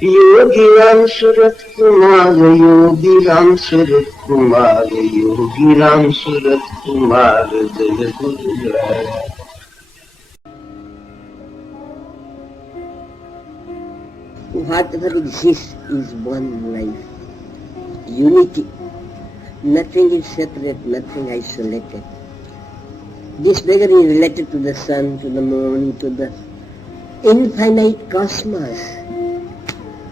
Yogi Ramsuratkumar, Yogi Ramsuratkumar, Yogi Ramsuratkumar, Jai Guru Jai. Whatever exists is one life, unity. Nothing is separate, nothing isolated. This beggar is related to the sun, to the moon, to the infinite cosmos.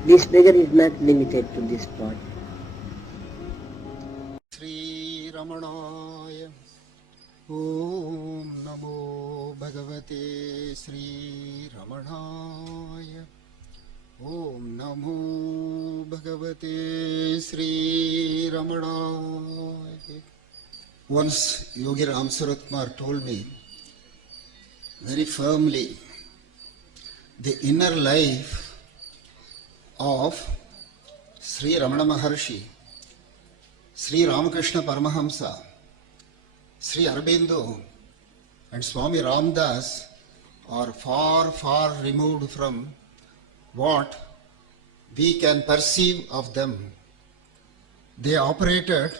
This beggar is not limited to this spot. Sri Ramanaya Om Namo Bhagavate Sri Ramanaya Om Namo Bhagavate Sri Ramanaya. Once Yogi Ramsuratkumar told me very firmly the inner life of Sri Ramana Maharshi, Sri Ramakrishna Paramahamsa, Sri Aurobindo and Swami Ramdas are far, far removed from what we can perceive of them. They operated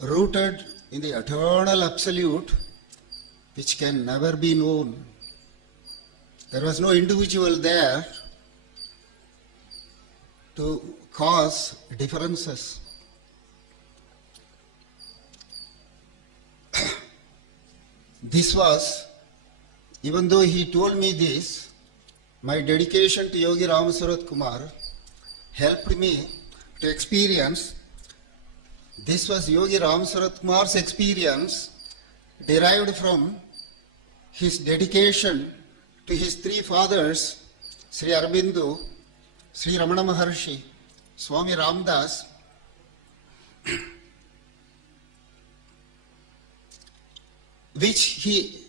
rooted in the eternal absolute which can never be known. There was no individual there to cause differences. This was, even though he told me this, my dedication to Yogi Ramsuratkumar helped me to experience. This was Yogi Ramsuratkumar's experience derived from his dedication to his three fathers, Sri Aurobindo, Sri Ramana Maharshi, Swami Ramdas, which he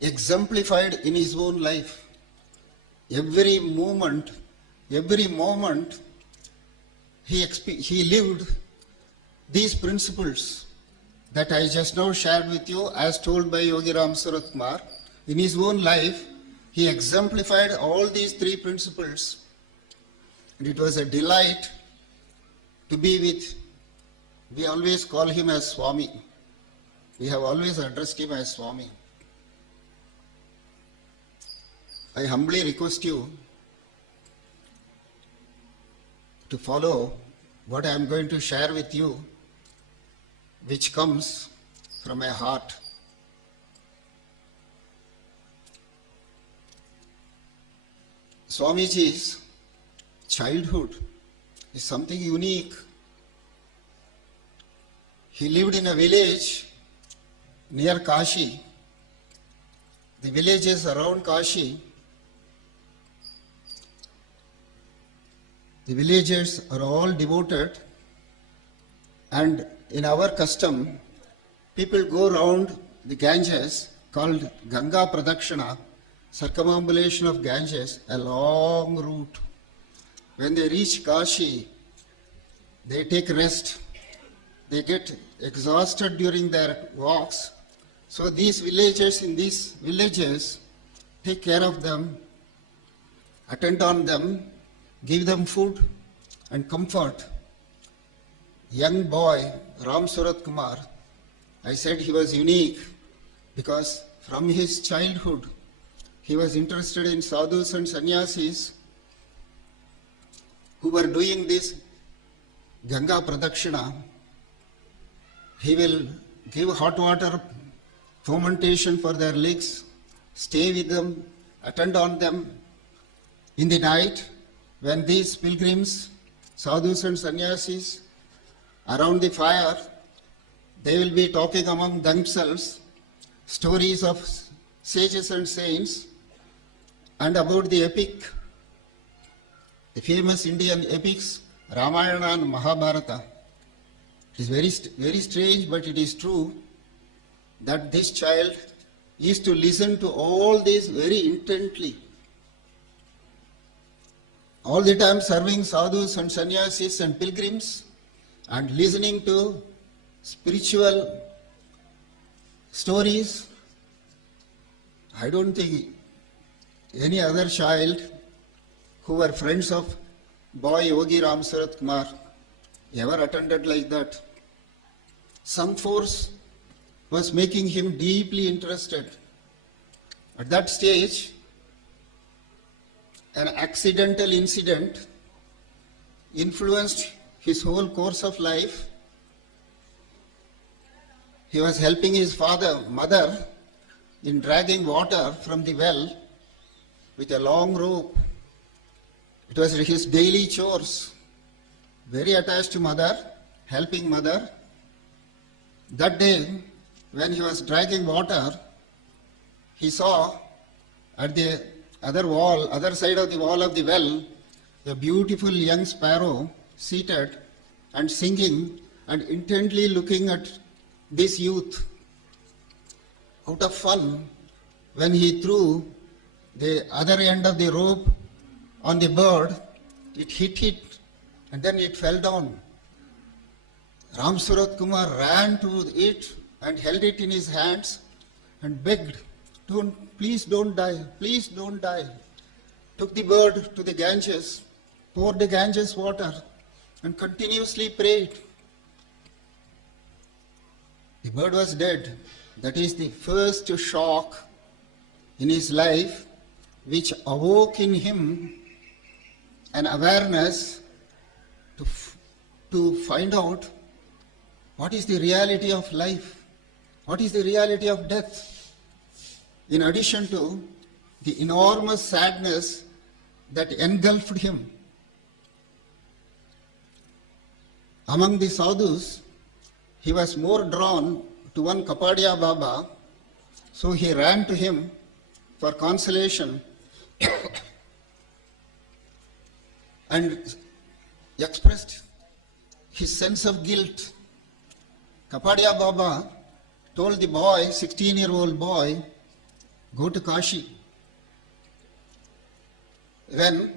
exemplified in his own life. Every moment, he lived these principles that I just now shared with you as told by Yogi Ramsuratkumar. In his own life, he exemplified all these three principles. And it was a delight to be with, we always call him as Swami. We have always addressed him as Swami. I humbly request you to follow what I am going to share with you, which comes from my heart. Swamiji's childhood is something unique. He lived in a village near Kashi. The villages around Kashi, the villagers are all devoted, and in our custom, people go around the Ganges called Ganga Pradakshina, circumambulation of Ganges, a long route. When they reach Kashi, they take rest. They get exhausted during their walks. So these villagers in these villages take care of them, attend on them, give them food and comfort. Young boy, Ramsuratkumar, I said he was unique because from his childhood, he was interested in sadhus and sannyasis who were doing this Ganga Pradakshina. He will give hot water fomentation for their legs, stay with them, attend on them. In the night, when these pilgrims, sadhus and sannyasis, around the fire, they will be talking among themselves stories of sages and saints and about the epic, the famous Indian epics, Ramayana and Mahabharata. It is very strange, but it is true that this child used to listen to all this very intently. All the time serving sadhus and sannyasis and pilgrims and listening to spiritual stories. I don't think any other child who were friends of boy Yogi Ramsuratkumar ever attended like that. Some force was making him deeply interested. At that stage, an accidental incident influenced his whole course of life. He was helping his mother in dragging water from the well with a long rope. It was his daily chores. Very attached to mother, helping mother. That day, when he was dragging water, he saw at the other side of the wall of the well, a beautiful young sparrow seated and singing and intently looking at this youth. Out of fun, when he threw the other end of the rope on the bird, it hit it and then it fell down. Ramsuratkumar ran to it and held it in his hands and begged, please don't die, please don't die. Took the bird to the Ganges, poured the Ganges water and continuously prayed. The bird was dead. That is the first shock in his life which awoke in him an awareness to find out what is the reality of life, what is the reality of death, in addition to the enormous sadness that engulfed him. Among the sadhus, he was more drawn to one Kapadia Baba, so he ran to him for consolation and expressed his sense of guilt. Kapadia Baba told the boy, 16-year-old boy, go to Kashi. When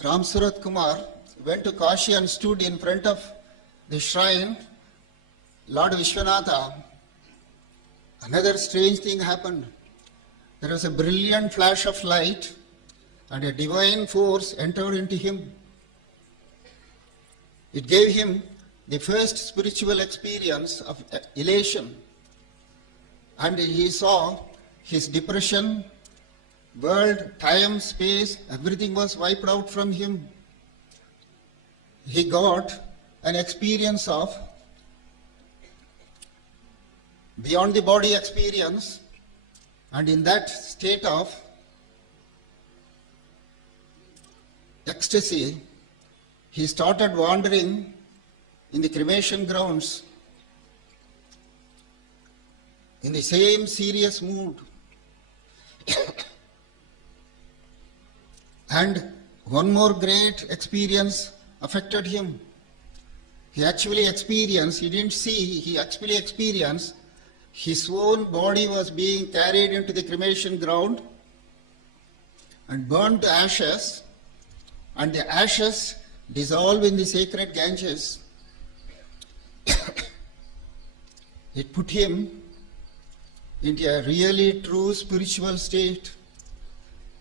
Ramsuratkumar went to Kashi and stood in front of the shrine, Lord Vishwanatha, another strange thing happened. There was a brilliant flash of light and a divine force entered into him. It gave him the first spiritual experience of elation, and he saw his depression, world, time, space, everything was wiped out from him. He got an experience of beyond the body experience, and in that state of ecstasy, he started wandering in the cremation grounds in the same serious mood. And one more great experience affected him. He actually experienced his own body was being carried into the cremation ground and burned to ashes, and the ashes dissolved in the sacred Ganges. It put him into a really true spiritual state,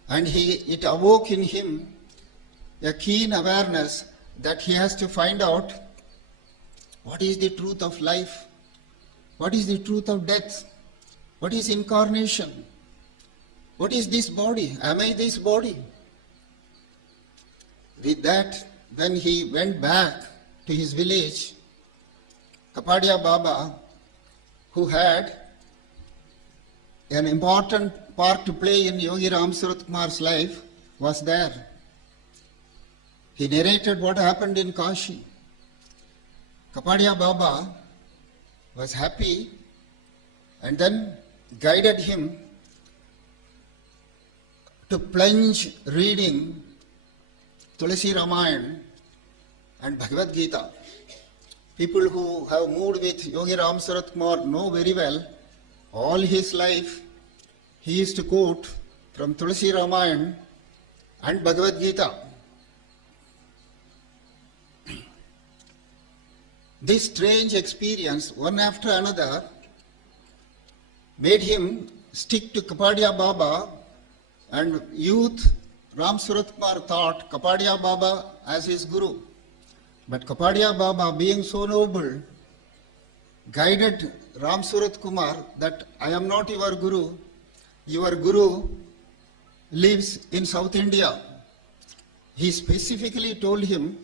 and it awoke in him a keen awareness that he has to find out what is the truth of life, what is the truth of death, what is incarnation, what is this body, am I this body? With that, when he went back to his village, Kapadia Baba, who had an important part to play in Yogi Ramsuratkumar's life, was there. He narrated what happened in Kashi. Kapadia Baba was happy and then guided him to plunge reading Tulsi Ramayana and Bhagavad Gita. People who have moved with Yogi Ramsuratkumar know very well, all his life he used to quote from Tulsi Ramayana and Bhagavad Gita. This strange experience, one after another, made him stick to Kapadia Baba, and youth Ramsuratkumar thought Kapadia Baba as his guru. But Kapadia Baba, being so noble, guided Ramsuratkumar that I am not your guru. Your guru lives in South India. He specifically told him,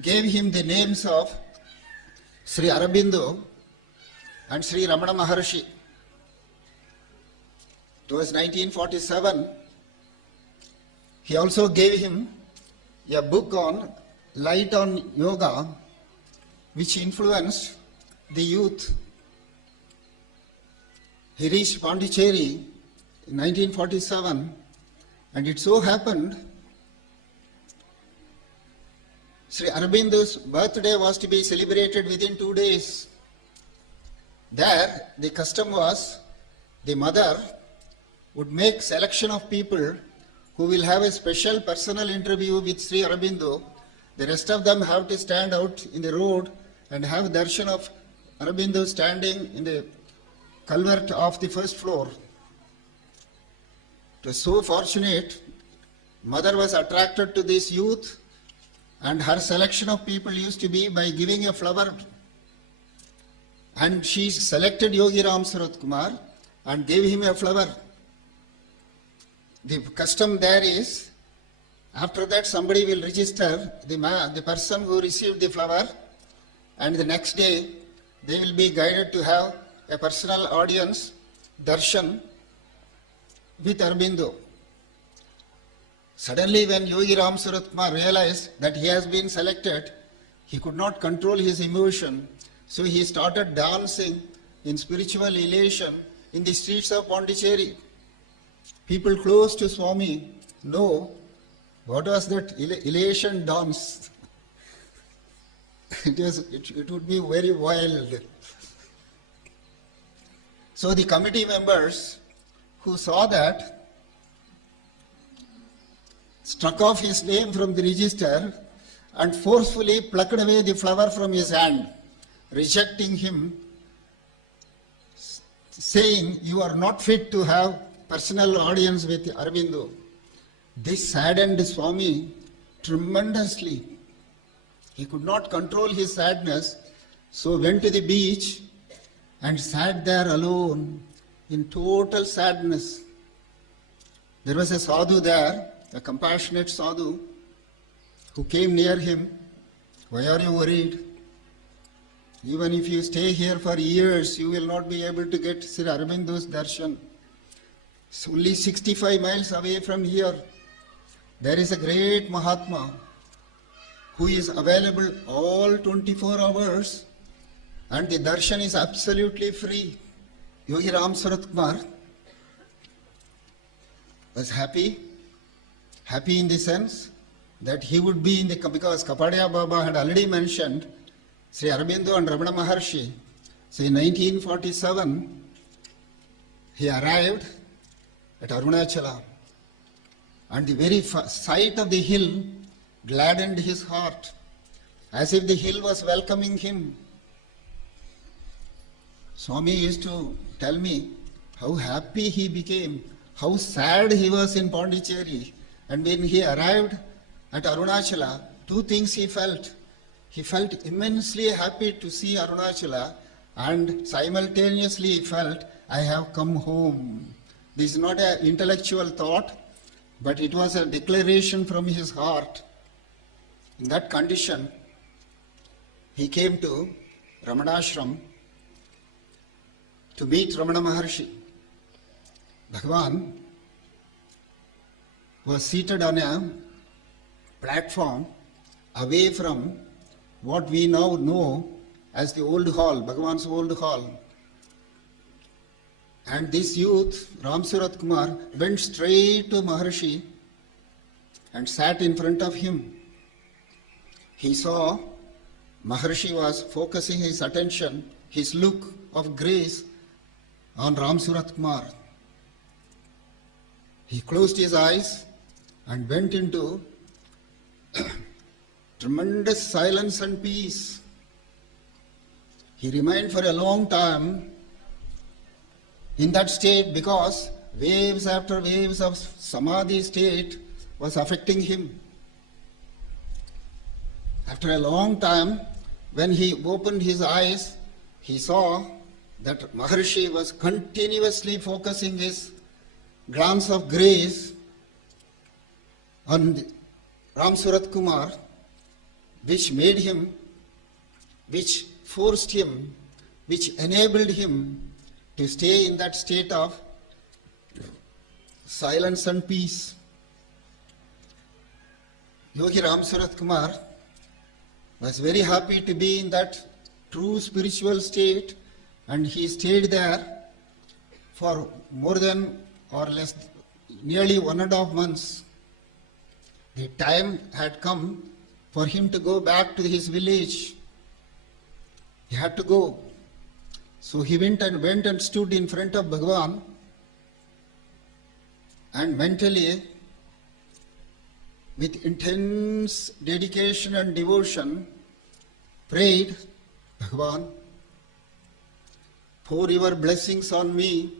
gave him the names of Sri Aurobindo and Sri Ramana Maharshi. It was 1947. He also gave him a book on Light on Yoga, which influenced the youth. He reached Pondicherry in 1947, and it so happened Sri Aurobindo's birthday was to be celebrated within 2 days. There, the custom was the mother would make selection of people who will have a special personal interview with Sri Aurobindo. The rest of them have to stand out in the road and have darshan of Aurobindo standing in the culvert of the first floor. It was so fortunate, mother was attracted to this youth, and her selection of people used to be by giving a flower. And she selected Yogi Ramsuratkumar and gave him a flower. The custom there is, after that somebody will register the person who received the flower, and the next day they will be guided to have a personal audience, darshan, with Aurobindo. Suddenly when Yogi Ramsuratkumar realized that he has been selected, he could not control his emotion, so he started dancing in spiritual elation in the streets of Pondicherry. People close to Swami know what was that elation dance. It would be very wild. So the committee members who saw that struck off his name from the register and forcefully plucked away the flower from his hand, rejecting him, saying, "You are not fit to have personal audience with Aurobindo." This saddened Swami tremendously. He could not control his sadness, so went to the beach and sat there alone in total sadness. There was a sadhu there, a compassionate sadhu, who came near him. "Why are you worried? Even if you stay here for years, you will not be able to get Sri Aurobindo's darshan. It's only 65 miles away from here. There is a great Mahatma who is available all 24 hours, and the darshan is absolutely free." Yogi Ramsuratkumar was happy in the sense that he would be in the, because Kapadia Baba had already mentioned Sri Aurobindo and Ramana Maharshi. So in 1947, he arrived at Arunachala, and the very sight of the hill gladdened his heart, as if the hill was welcoming him. Swami used to tell me how happy he became, how sad he was in Pondicherry. And when he arrived at Arunachala, two things he felt. He felt immensely happy to see Arunachala, and simultaneously he felt, "I have come home." This is not an intellectual thought, but it was a declaration from his heart. In that condition, he came to Ramana Ashram to meet Ramana Maharshi. Bhagavan was seated on a platform away from what we now know as the old hall, Bhagavan's old hall. And this youth, Ramsuratkumar, went straight to Maharshi and sat in front of him. He saw Maharshi was focusing his attention, his look of grace, on Ramsuratkumar. He closed his eyes and went into tremendous silence and peace. He remained for a long time in that state because waves after waves of samadhi state was affecting him. After a long time, when he opened his eyes, he saw that Maharshi was continuously focusing his glance of grace on Ramsuratkumar, which made him, which forced him, which enabled him to stay in that state of silence and peace. Yogi Ramsuratkumar was very happy to be in that true spiritual state, and he stayed there for more than or less nearly 1.5 months. The time had come for him to go back to his village. He had to go. So he went and stood in front of Bhagavan and mentally, with intense dedication and devotion, prayed, Bhagavan, pour your blessings on me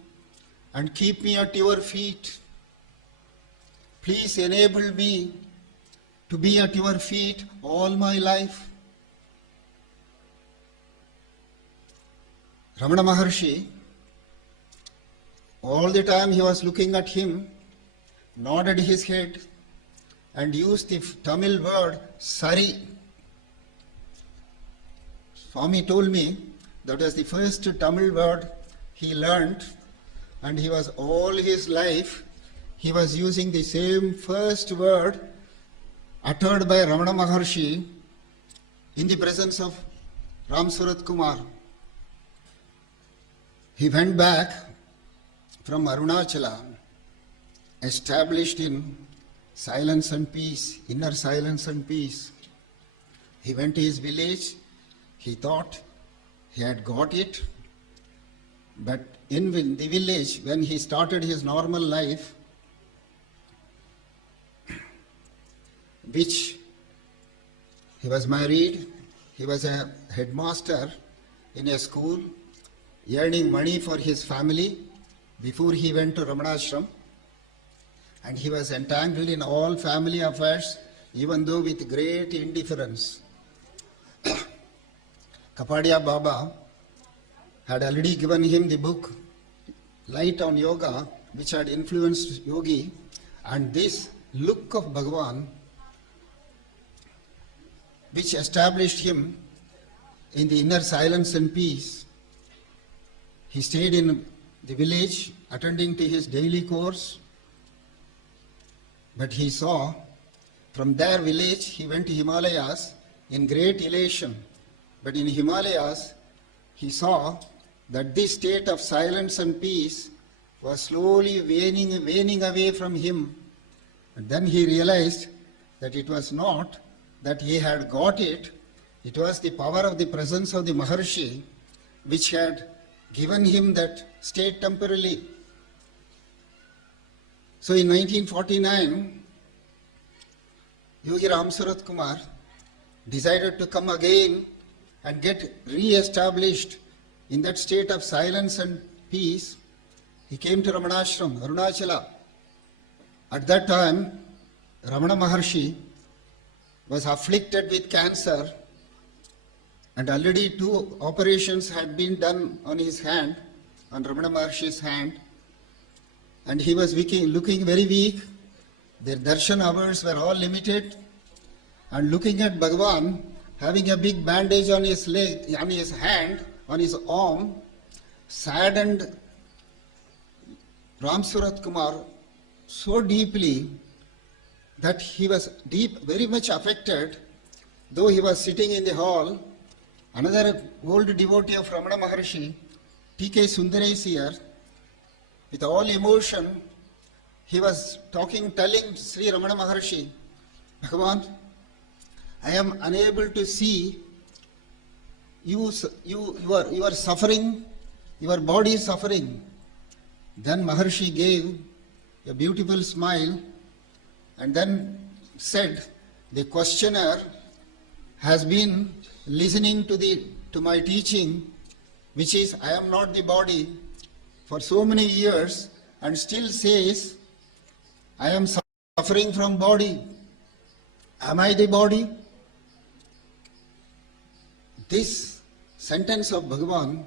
and keep me at your feet. Please enable me to be at your feet all my life. Ramana Maharshi, all the time he was looking at him, nodded his head and used the Tamil word sari. Swami told me that was the first Tamil word he learnt, and he was all his life he was using the same first word uttered by Ramana Maharshi in the presence of Ramsuratkumar. He went back from Arunachala, established in silence and peace, inner silence and peace. He went to his village. He thought he had got it, but in the village, when he started his normal life, which he was married, he was a headmaster in a school, earning money for his family before he went to Ramana Ashram, and he was entangled in all family affairs, even though with great indifference. Kapadia Baba had already given him the book Light on Yoga, which had influenced Yogi, and this look of Bhagavan, which established him in the inner silence and peace. He stayed in the village, attending to his daily course, but he saw from their village he went to Himalayas in great elation. But in Himalayas, he saw that this state of silence and peace was slowly waning away from him. And then he realized that it was not that he had got it, it was the power of the presence of the Maharshi which had given him that state temporarily. So in 1949, Yogi Ramsuratkumar decided to come again and get re-established in that state of silence and peace. He came to Ramana Ashram, Arunachala. At that time, Ramana Maharshi was afflicted with cancer, and already 2 operations had been done on his hand, on Ramana Maharshi's hand, and he was looking very weak. Their darshan hours were all limited, and looking at Bhagavan, having a big bandage on his leg, on his hand, on his arm, saddened Ramsuratkumar so deeply that he was very much affected. Though he was sitting in the hall, another old devotee of Ramana Maharshi, T.K. Sundaresh here, with all emotion, he was telling Sri Ramana Maharshi, Bhagavan, I am unable to see you are suffering, your body is suffering. Then Maharshi gave a beautiful smile and then said, the questioner has been listening to my teaching, which is I am not the body, for so many years, and still says, I am suffering from body. Am I the body? This sentence of Bhagavan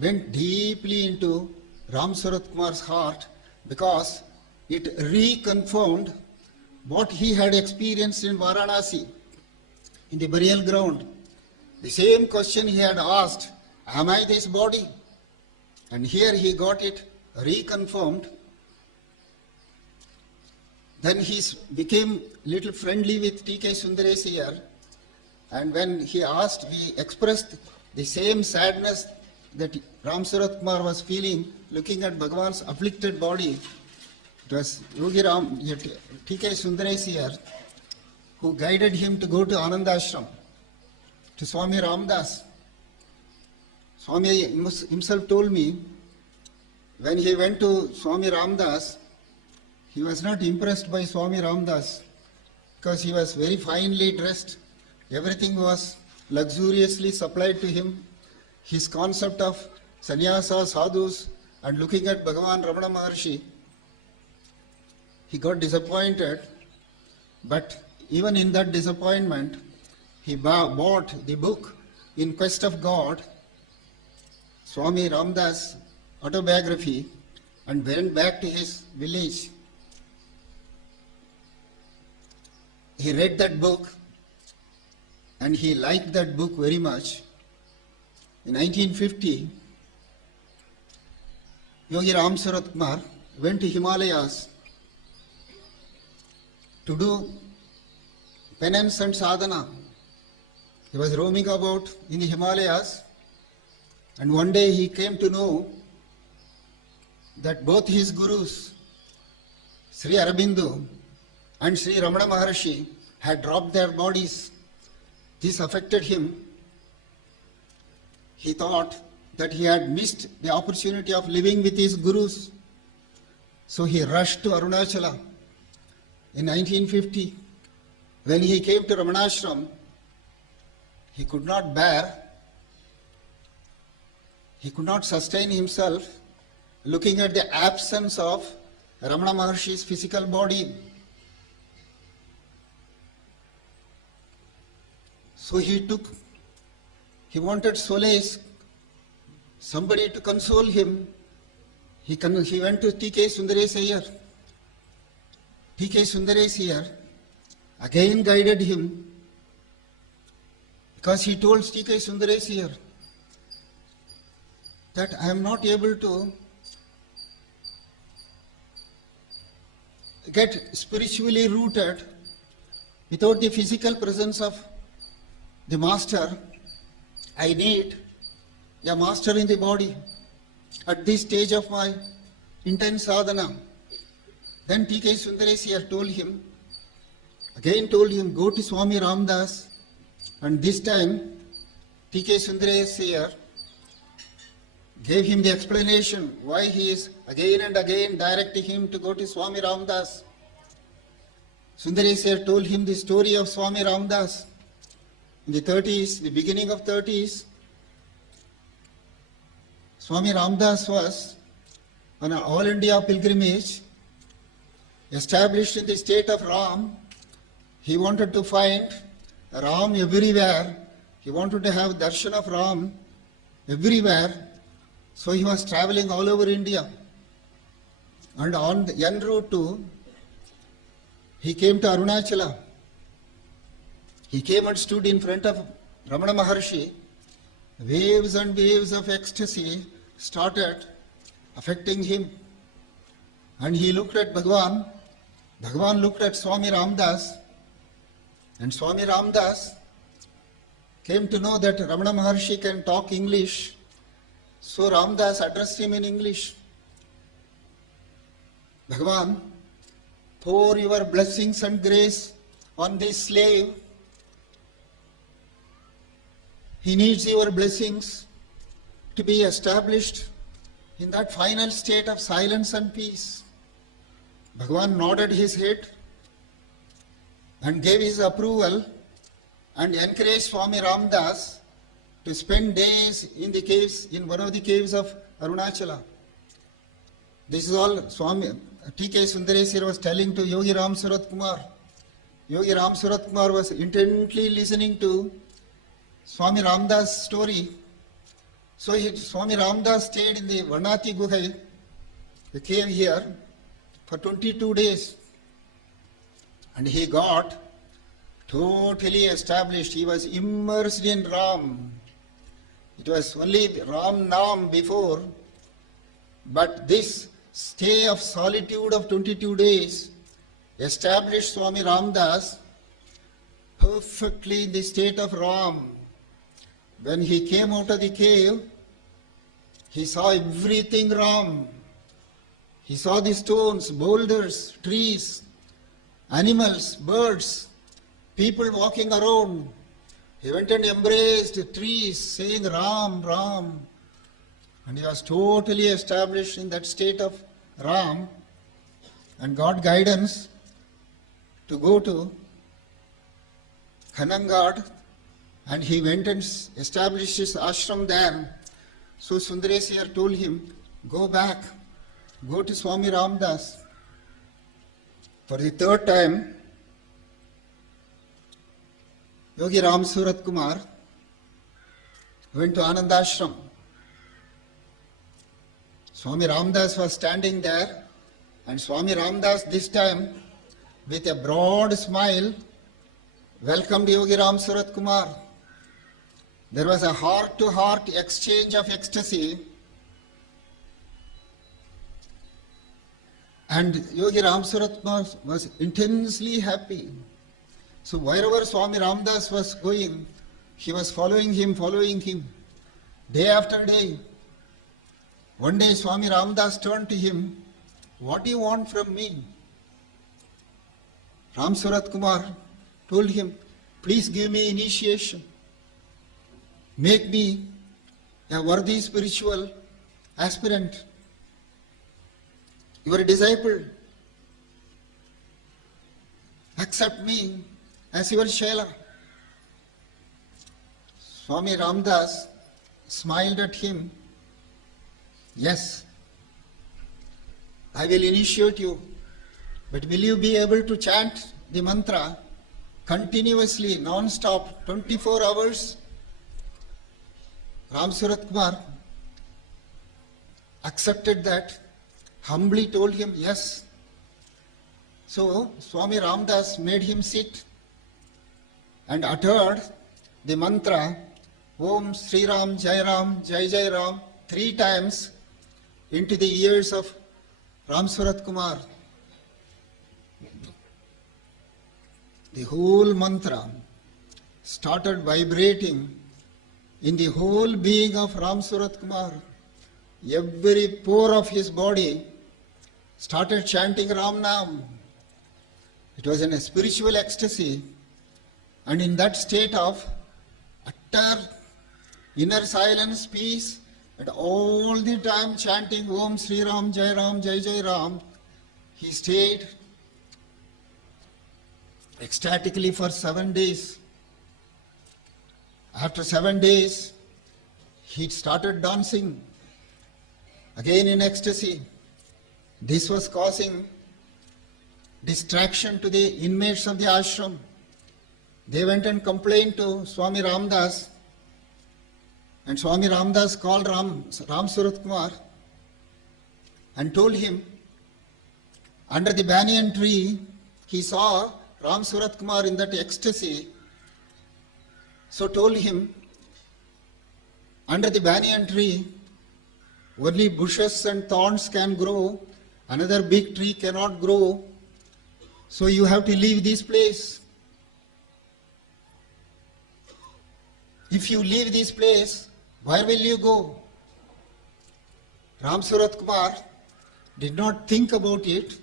went deeply into Ramsuratkumar's heart because it reconfirmed what he had experienced in Varanasi, in the burial ground. The same question he had asked, am I this body? And here he got it reconfirmed. Then he became little friendly with T.K. Sundaresh here, and when he asked, he expressed the same sadness that Ramsuratkumar was feeling looking at Bhagavan's afflicted body. It was T.K. Sundaresh here who guided him to go to Ananda Ashram, to Swami Ramdas. Swami himself told me, when he went to Swami Ramdas, he was not impressed by Swami Ramdas because he was very finely dressed. Everything was luxuriously supplied to him. His concept of sannyasa, sadhus, and looking at Bhagawan Ramana Maharshi, he got disappointed. But even in that disappointment, he bought the book In Quest of God, Swami Ramdas' autobiography, and went back to his village. He read that book and he liked that book very much. In 1950, Yogi Ramsuratkumar went to Himalayas to do penance and sadhana. He was roaming about in the Himalayas, and one day he came to know that both his gurus, Sri Aurobindo and Sri Ramana Maharshi, had dropped their bodies. This affected him. He thought that he had missed the opportunity of living with his gurus. So he rushed to Arunachala in 1950. When he came to Ramanashram, he could not bear, he could not sustain himself looking at the absence of Ramana Maharshi's physical body. So he wanted solace, somebody to console him. He went to T.K. Sundaresh Iyer. T.K. Sundaresh Iyer again guided him, because he told T.K. Sundaresh Iyer that I am not able to get spiritually rooted without the physical presence of the master. I need a master in the body at this stage of my intense sadhana. Then T.K. Sundaresh Iyer told him, go to Swami Ramdas. And this time, T.K. Sundaresh Iyer gave him the explanation why he is again and again directing him to go to Swami Ramdas. Sundaresh Iyer told him the story of Swami Ramdas. In the 30s, the beginning of 30s, Swami Ramdas was on an all India pilgrimage, established in the state of Ram. He wanted to find Ram everywhere. He wanted to have darshan of Ram everywhere. So he was traveling all over India. And on the en route to, he came to Arunachala. He came and stood in front of Ramana Maharshi. Waves and waves of ecstasy started affecting him. And he looked at Bhagavan. Bhagavan looked at Swami Ramdas. And Swami Ramdas came to know that Ramana Maharshi can talk English. So Ramdas addressed him in English. Bhagavan, pour your blessings and grace on this slave. He needs your blessings to be established in that final state of silence and peace. Bhagavan nodded his head and gave his approval and encouraged Swami Ramdas to spend days in the caves, in one of the caves of Arunachala. This is all Swami T.K. Sundareswar was telling to Yogi Ramsuratkumar. Yogi Ramsuratkumar was intently listening to Swami Ramdas' story. So Swami Ramdas stayed in the Varnati Guhai, the cave here, for 22 days. And he got totally established. He was immersed in Ram. It was only Ram Nam before, but this stay of solitude of 22 days established Swami Ramdas perfectly in the state of Ram. When he came out of the cave, he saw everything Ram. He saw the stones, boulders, trees, animals, birds, people walking around. He went and embraced the trees, saying Ram, Ram. And he was totally established in that state of Ram and got guidance to go to Kanangad, and he went and established his ashram there. So Sundareswar told him, go back, go to Swami Ramdas. For the third time, Yogi Ramsuratkumar went to Anandashram. Swami Ramdas was standing there, and Swami Ramdas this time, with a broad smile, welcomed Yogi Ramsuratkumar. There was a heart-to-heart exchange of ecstasy, and Yogi Ramsuratkumar was intensely happy. So wherever Swami Ramdas was going, he was following him, day after day. One day Swami Ramdas turned to him, what do you want from me? Ramsuratkumar told him, please give me initiation. Make me a worthy spiritual aspirant, your disciple. Accept me as your Shaila. Swami Ramdas smiled at him. Yes, I will initiate you, but will you be able to chant the mantra continuously, non-stop, 24 hours? Ramsuratkumar accepted that, humbly told him yes. So Swami Ramdas made him sit and uttered the mantra Om Sri Ram Jai Ram Jai Jai Ram 3 times into the ears of Ramsuratkumar. The whole mantra started vibrating in the whole being of Ramsuratkumar. Every pore of his body started chanting Ram Nam. It was in a spiritual ecstasy, and in that state of utter inner silence, peace, and all the time chanting Om Sri Ram Jai Ram Jai Jai Ram, he stayed ecstatically for 7 days. After 7 days, he started dancing, again in ecstasy. This was causing distraction to the inmates of the ashram. They went and complained to Swami Ramdas, and Swami Ramdas called Ramsuratkumar and told him, under the banyan tree, he saw Ramsuratkumar in that ecstasy. So told him, under the banyan tree, only bushes and thorns can grow, another big tree cannot grow, so you have to leave this place. If you leave this place, where will you go? Ramsuratkumar did not think about it,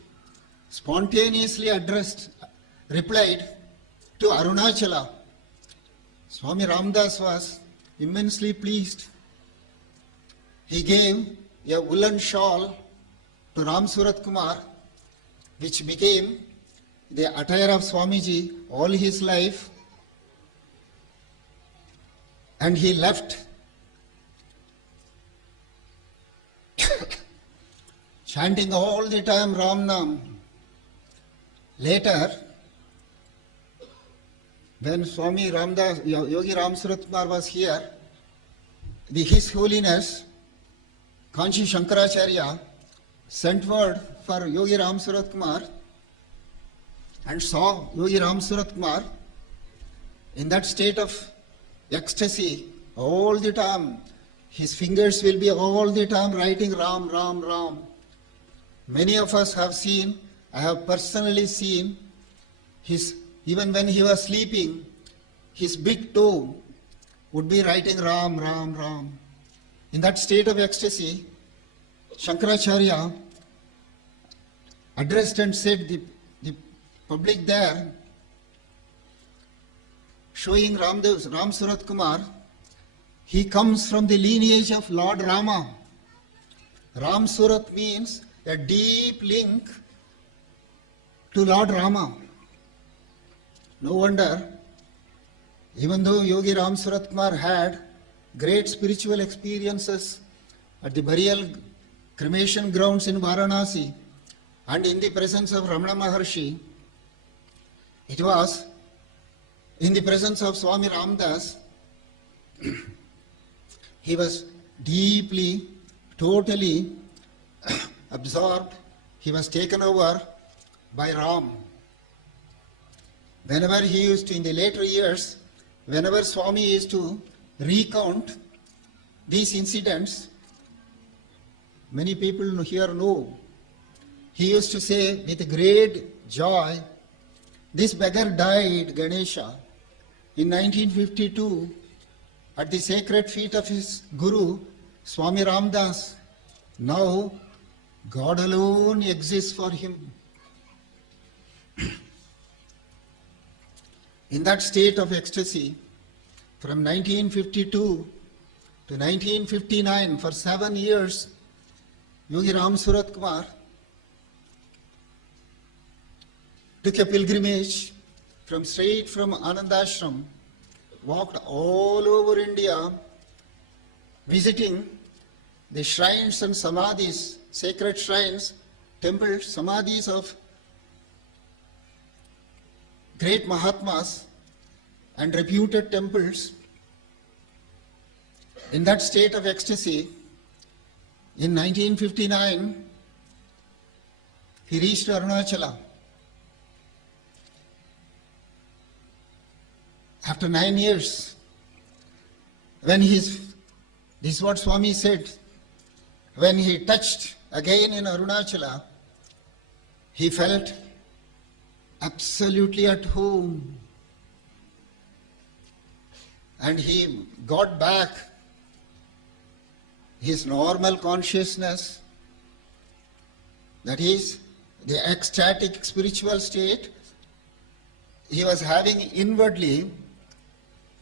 spontaneously replied to Arunachala. Swami Ramdas was immensely pleased. He gave a woolen shawl to Ramsuratkumar, which became the attire of Swamiji all his life, and he left. chanting all the time Ram Nam. Later, when Swami Ramdas, Yogi Ramsuratkumar was here, His Holiness Kanchi Shankaracharya sent word for Yogi Ramsuratkumar and saw Yogi Ramsuratkumar in that state of ecstasy all the time. His fingers will be all the time writing Ram, Ram, Ram. Many of us have seen, I have personally seen, even when he was sleeping, his big toe would be writing Ram, Ram, Ram. In that state of ecstasy, Shankaracharya addressed and said, the public there, showing Ramsuratkumar, he comes from the lineage of Lord Rama. Ramsurat means a deep link to Lord Rama. No wonder, even though Yogi Ramsuratkumar had great spiritual experiences at the burial cremation grounds in Varanasi and in the presence of Ramana Maharshi, it was in the presence of Swami Ramdas, he was deeply, totally absorbed. He was taken over by Ram. Whenever he used to, in the later years, whenever Swami used to recount these incidents, many people here know, he used to say with great joy, this beggar died, Ganesha, in 1952 at the sacred feet of his Guru, Swami Ramdas. Now, God alone exists for him. In that state of ecstasy, from 1952 to 1959, for 7 years, Yogi Ramsuratkumar took a pilgrimage straight from Anandashram, walked all over India, visiting the shrines and samadhis, sacred shrines, temples, samadhis of great Mahatmas and reputed temples. In that state of ecstasy, in 1959, he reached Arunachala. After 9 years, when this is what Swami said, when he touched again in Arunachala, he felt absolutely at home. And he got back his normal consciousness, that is, the ecstatic spiritual state he was having inwardly,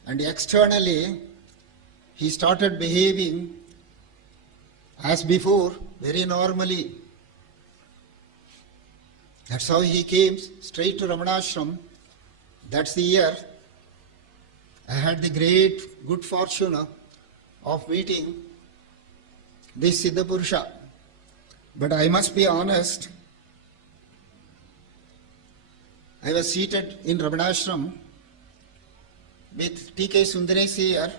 and externally he started behaving as before, very normally. That's how he came straight to Ramanashram. That's the year I had the great good fortune of meeting this Siddha Purusha. But I must be honest, I was seated in Ramanashram with T.K. Sundaresh,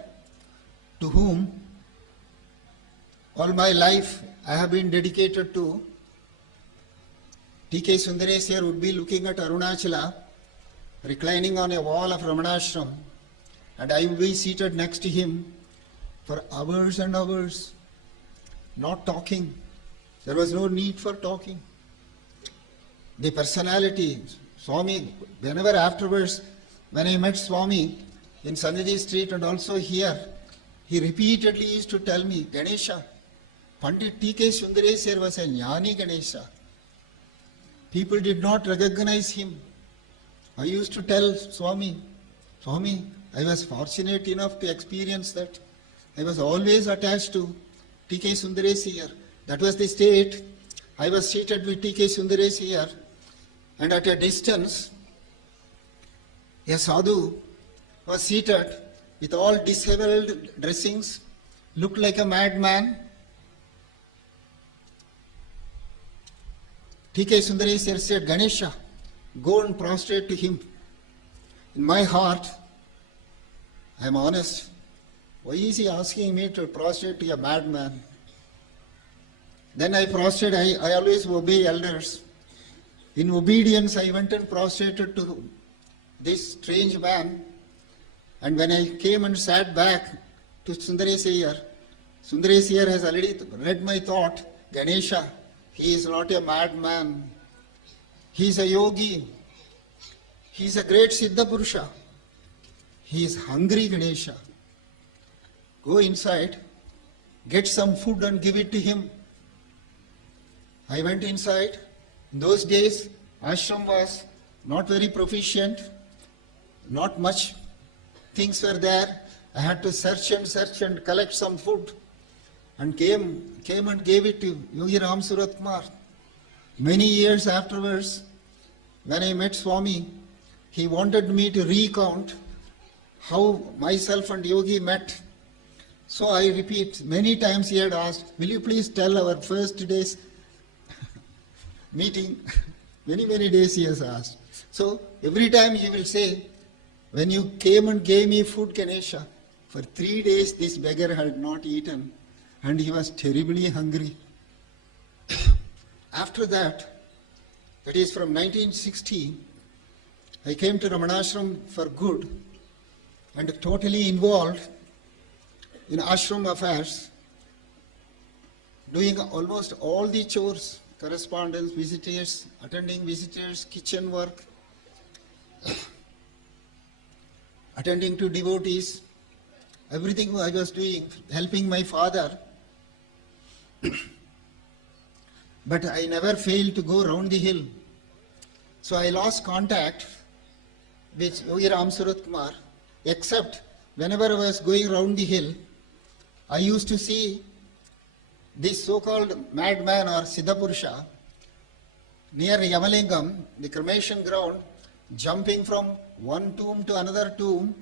to whom all my life I have been dedicated to. T.K. Sundaresh would be looking at Arunachala, reclining on a wall of Ramanashram, and I would be seated next to him for hours and hours, not talking. There was no need for talking. The personality, Swami, whenever afterwards, when I met Swami in Sannidhi Street and also here, he repeatedly used to tell me, Ganesha, Pandit T.K. Sundaresh was a Jnani Ganesha. People did not recognize him. I used to tell Swami, I was fortunate enough to experience that. I was always attached to T.K. Sundaresh. That was the state. I was seated with T.K. Sundaresh, and at a distance, a sadhu was seated with all disheveled dressings, looked like a madman. T.K. Sundareswar said, Ganesha, go and prostrate to him. In my heart, I am honest. Why is he asking me to prostrate to a madman? Then I prostrate, I always obey elders. In obedience, I went and prostrated to this strange man. And when I came and sat back to Sundareswar has already read my thought. Ganesha, he is not a madman. He is a yogi. He is a great Siddha Purusha. He is hungry, Ganesha. Go inside, get some food and give it to him. I went inside. In those days, ashram was not very proficient, not much things were there. I had to search and collect some food and came and gave it to Yogi Ramsuratkumar. Many years afterwards, when I met Swami, he wanted me to recount how myself and Yogi met. So I repeat, many times he had asked, will you please tell our first day's meeting? Many days he has asked. So every time he will say, when you came and gave me food, Ganesha, for 3 days this beggar had not eaten and he was terribly hungry. After that is from 1960, I came to Ramana Ashram for good and totally involved in ashram affairs, doing almost all the chores, correspondence, visitors, attending visitors, kitchen work, attending to devotees, everything I was doing, helping my father. But I never failed to go round the hill. So I lost contact with Yogi Ramsuratkumar, except whenever I was going round the hill, I used to see this so-called madman or Siddha Purusha near Yamalingam, the cremation ground, jumping from one tomb to another tomb,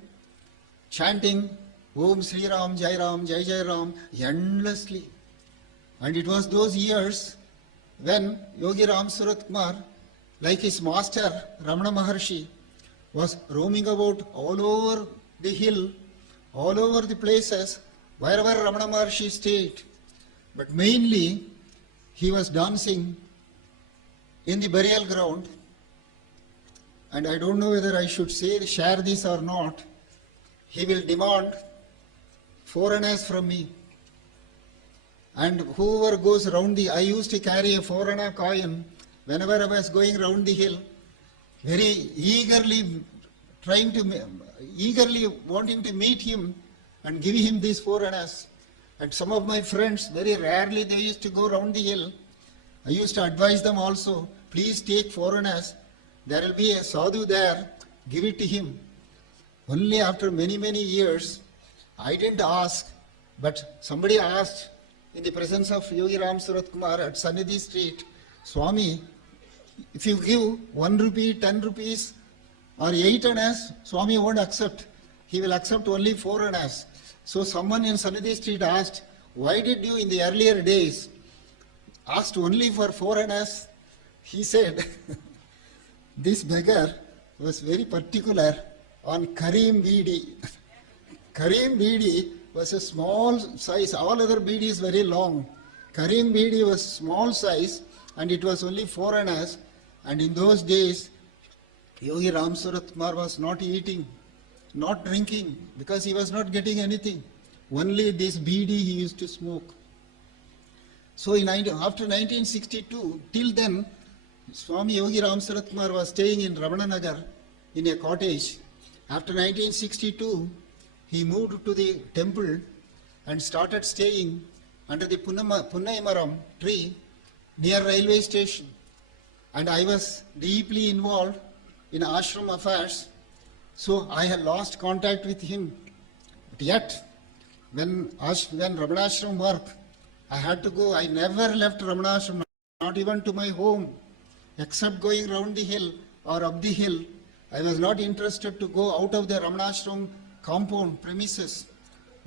chanting Om Sri Ram, Jai Ram, Jai Jai Ram, endlessly. And it was those years when Yogi Ramsuratkumar, like his master Ramana Maharshi, was roaming about all over the hill, all over the places, wherever Ramana Maharshi stayed. But mainly, he was dancing in the burial ground. And I don't know whether I should share this or not. He will demand 4 annas from me. And whoever goes round I used to carry a 4 anna coin whenever I was going round the hill, very eagerly wanting to meet him and give him these 4 annas. And some of my friends, very rarely they used to go round the hill. I used to advise them also, please take 4 annas. There will be a sadhu there, give it to him. Only after many years, I didn't ask, but somebody asked in the presence of Yogi Ramsuratkumar at Sannidhi Street, Swami, if you give 1 rupee, 10 rupees or 8 annas, Swami won't accept. He will accept only 4 annas. So someone in Sannidhi Street asked, why did you in the earlier days asked only for 4 annas? He said, this beggar was very particular on Kareem Bidi. Kareem Bidi was a small size, all other Bidi is very long. Kareem Bidi was small size and it was only 4 annas. And in those days, Yogi Ramsuratkumar was not eating, not drinking, because he was not getting anything. Only this Bidi he used to smoke. So after 1962, till then, Swami Yogi Ramsuratkumar was staying in Ramana Nagar in a cottage. After 1962, he moved to the temple and started staying under the Punnaimaram tree near railway station. And I was deeply involved in ashram affairs, so I had lost contact with him. But yet, when Ramana Ashram work, I had to go. I never left Ramana Ashram, not even to my home, except going round the hill or up the hill. I was not interested to go out of the Ramana Ashram compound premises.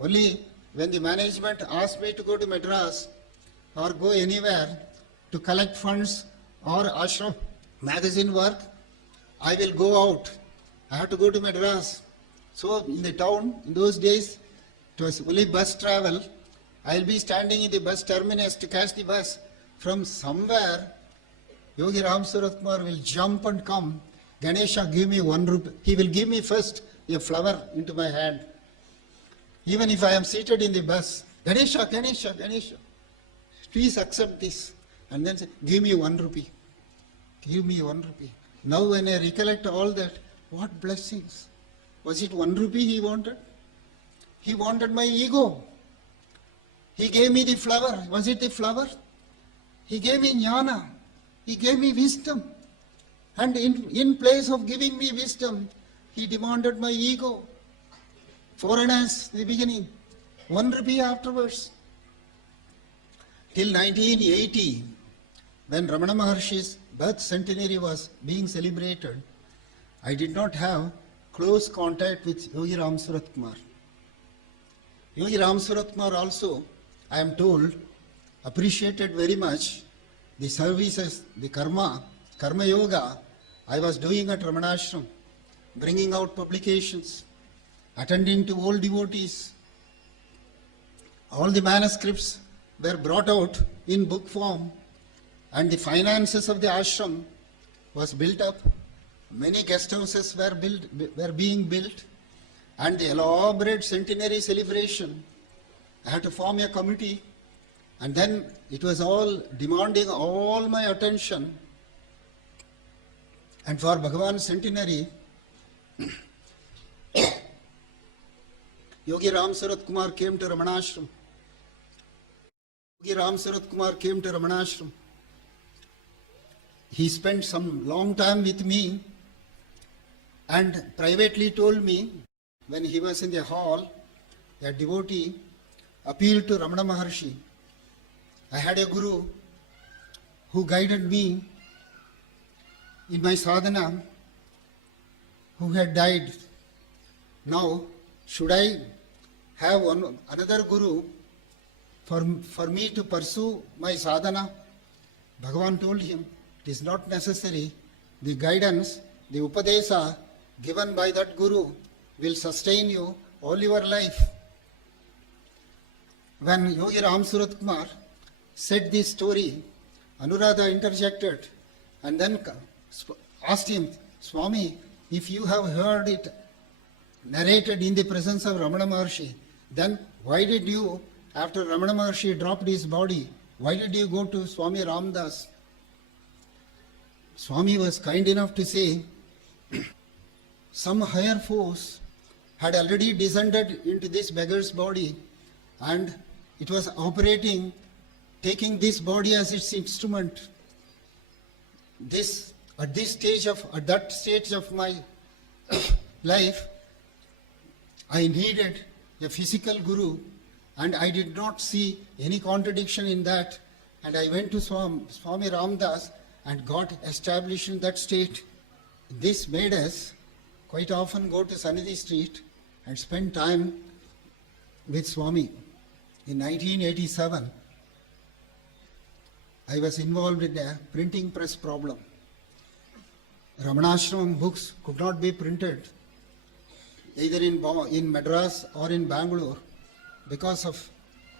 Only when the management asked me to go to Madras or go anywhere to collect funds or ashram magazine work, I will go out. I have to go to Madras. So in the town, in those days, it was only bus travel. I will be standing in the bus terminus to catch the bus. From somewhere, Yogi Ramsuratkumar will jump and come. Ganesha, give me 1 rupee. He will give me first a flower into my hand. Even if I am seated in the bus, Ganesha, Ganesha, Ganesha, please accept this. And then say, give me 1 rupee. Give me 1 rupee. Now when I recollect all that, what blessings. Was it 1 rupee he wanted? He wanted my ego. He gave me the flower. Was it the flower? He gave me jnana. He gave me wisdom. And in place of giving me wisdom, he demanded my ego. 4 annas in the beginning, 1 rupee afterwards. Till 1980, when Ramana Maharshi's birth centenary was being celebrated, I did not have close contact with Yogi Ramsuratkumar. Yogi Ramsuratkumar also, I am told, appreciated very much the services, the karma yoga I was doing at Ramana Ashram, bringing out publications, attending to old devotees. All the manuscripts were brought out in book form, and the finances of the ashram was built up. Many guest houses were being built, and the elaborate centenary celebration, I had to form a committee, and then it was all demanding all my attention. And for Bhagawan's centenary, Yogi Ramsuratkumar came to Ramana Ashram. Yogi Ramsuratkumar came to Ramana Ashram. He spent some long time with me and privately told me, when he was in the hall, a devotee appealed to Ramana Maharshi. I had a guru who guided me in my sadhana, who had died. Now, should I have another guru for me to pursue my sadhana? Bhagavan told him, it is not necessary. The guidance, the upadesa given by that guru will sustain you all your life. When Yogi Ramsuratkumar said this story, Anuradha interjected and then asked him, Swami, if you have heard it narrated in the presence of Ramana Maharshi, then why did you, after Ramana Maharshi dropped his body, why did you go to Swami Ramdas? Swami was kind enough to say, some higher force had already descended into this beggar's body, and it was operating, taking this body as its instrument. At that stage of my life, I needed a physical guru, and I did not see any contradiction in that. And I went to Swami Ramdas and got established in that state. This made us quite often go to Sannidhi Street and spend time with Swami. In 1987, I was involved in a printing press problem. Ramanashram books could not be printed either in Madras or in Bangalore because of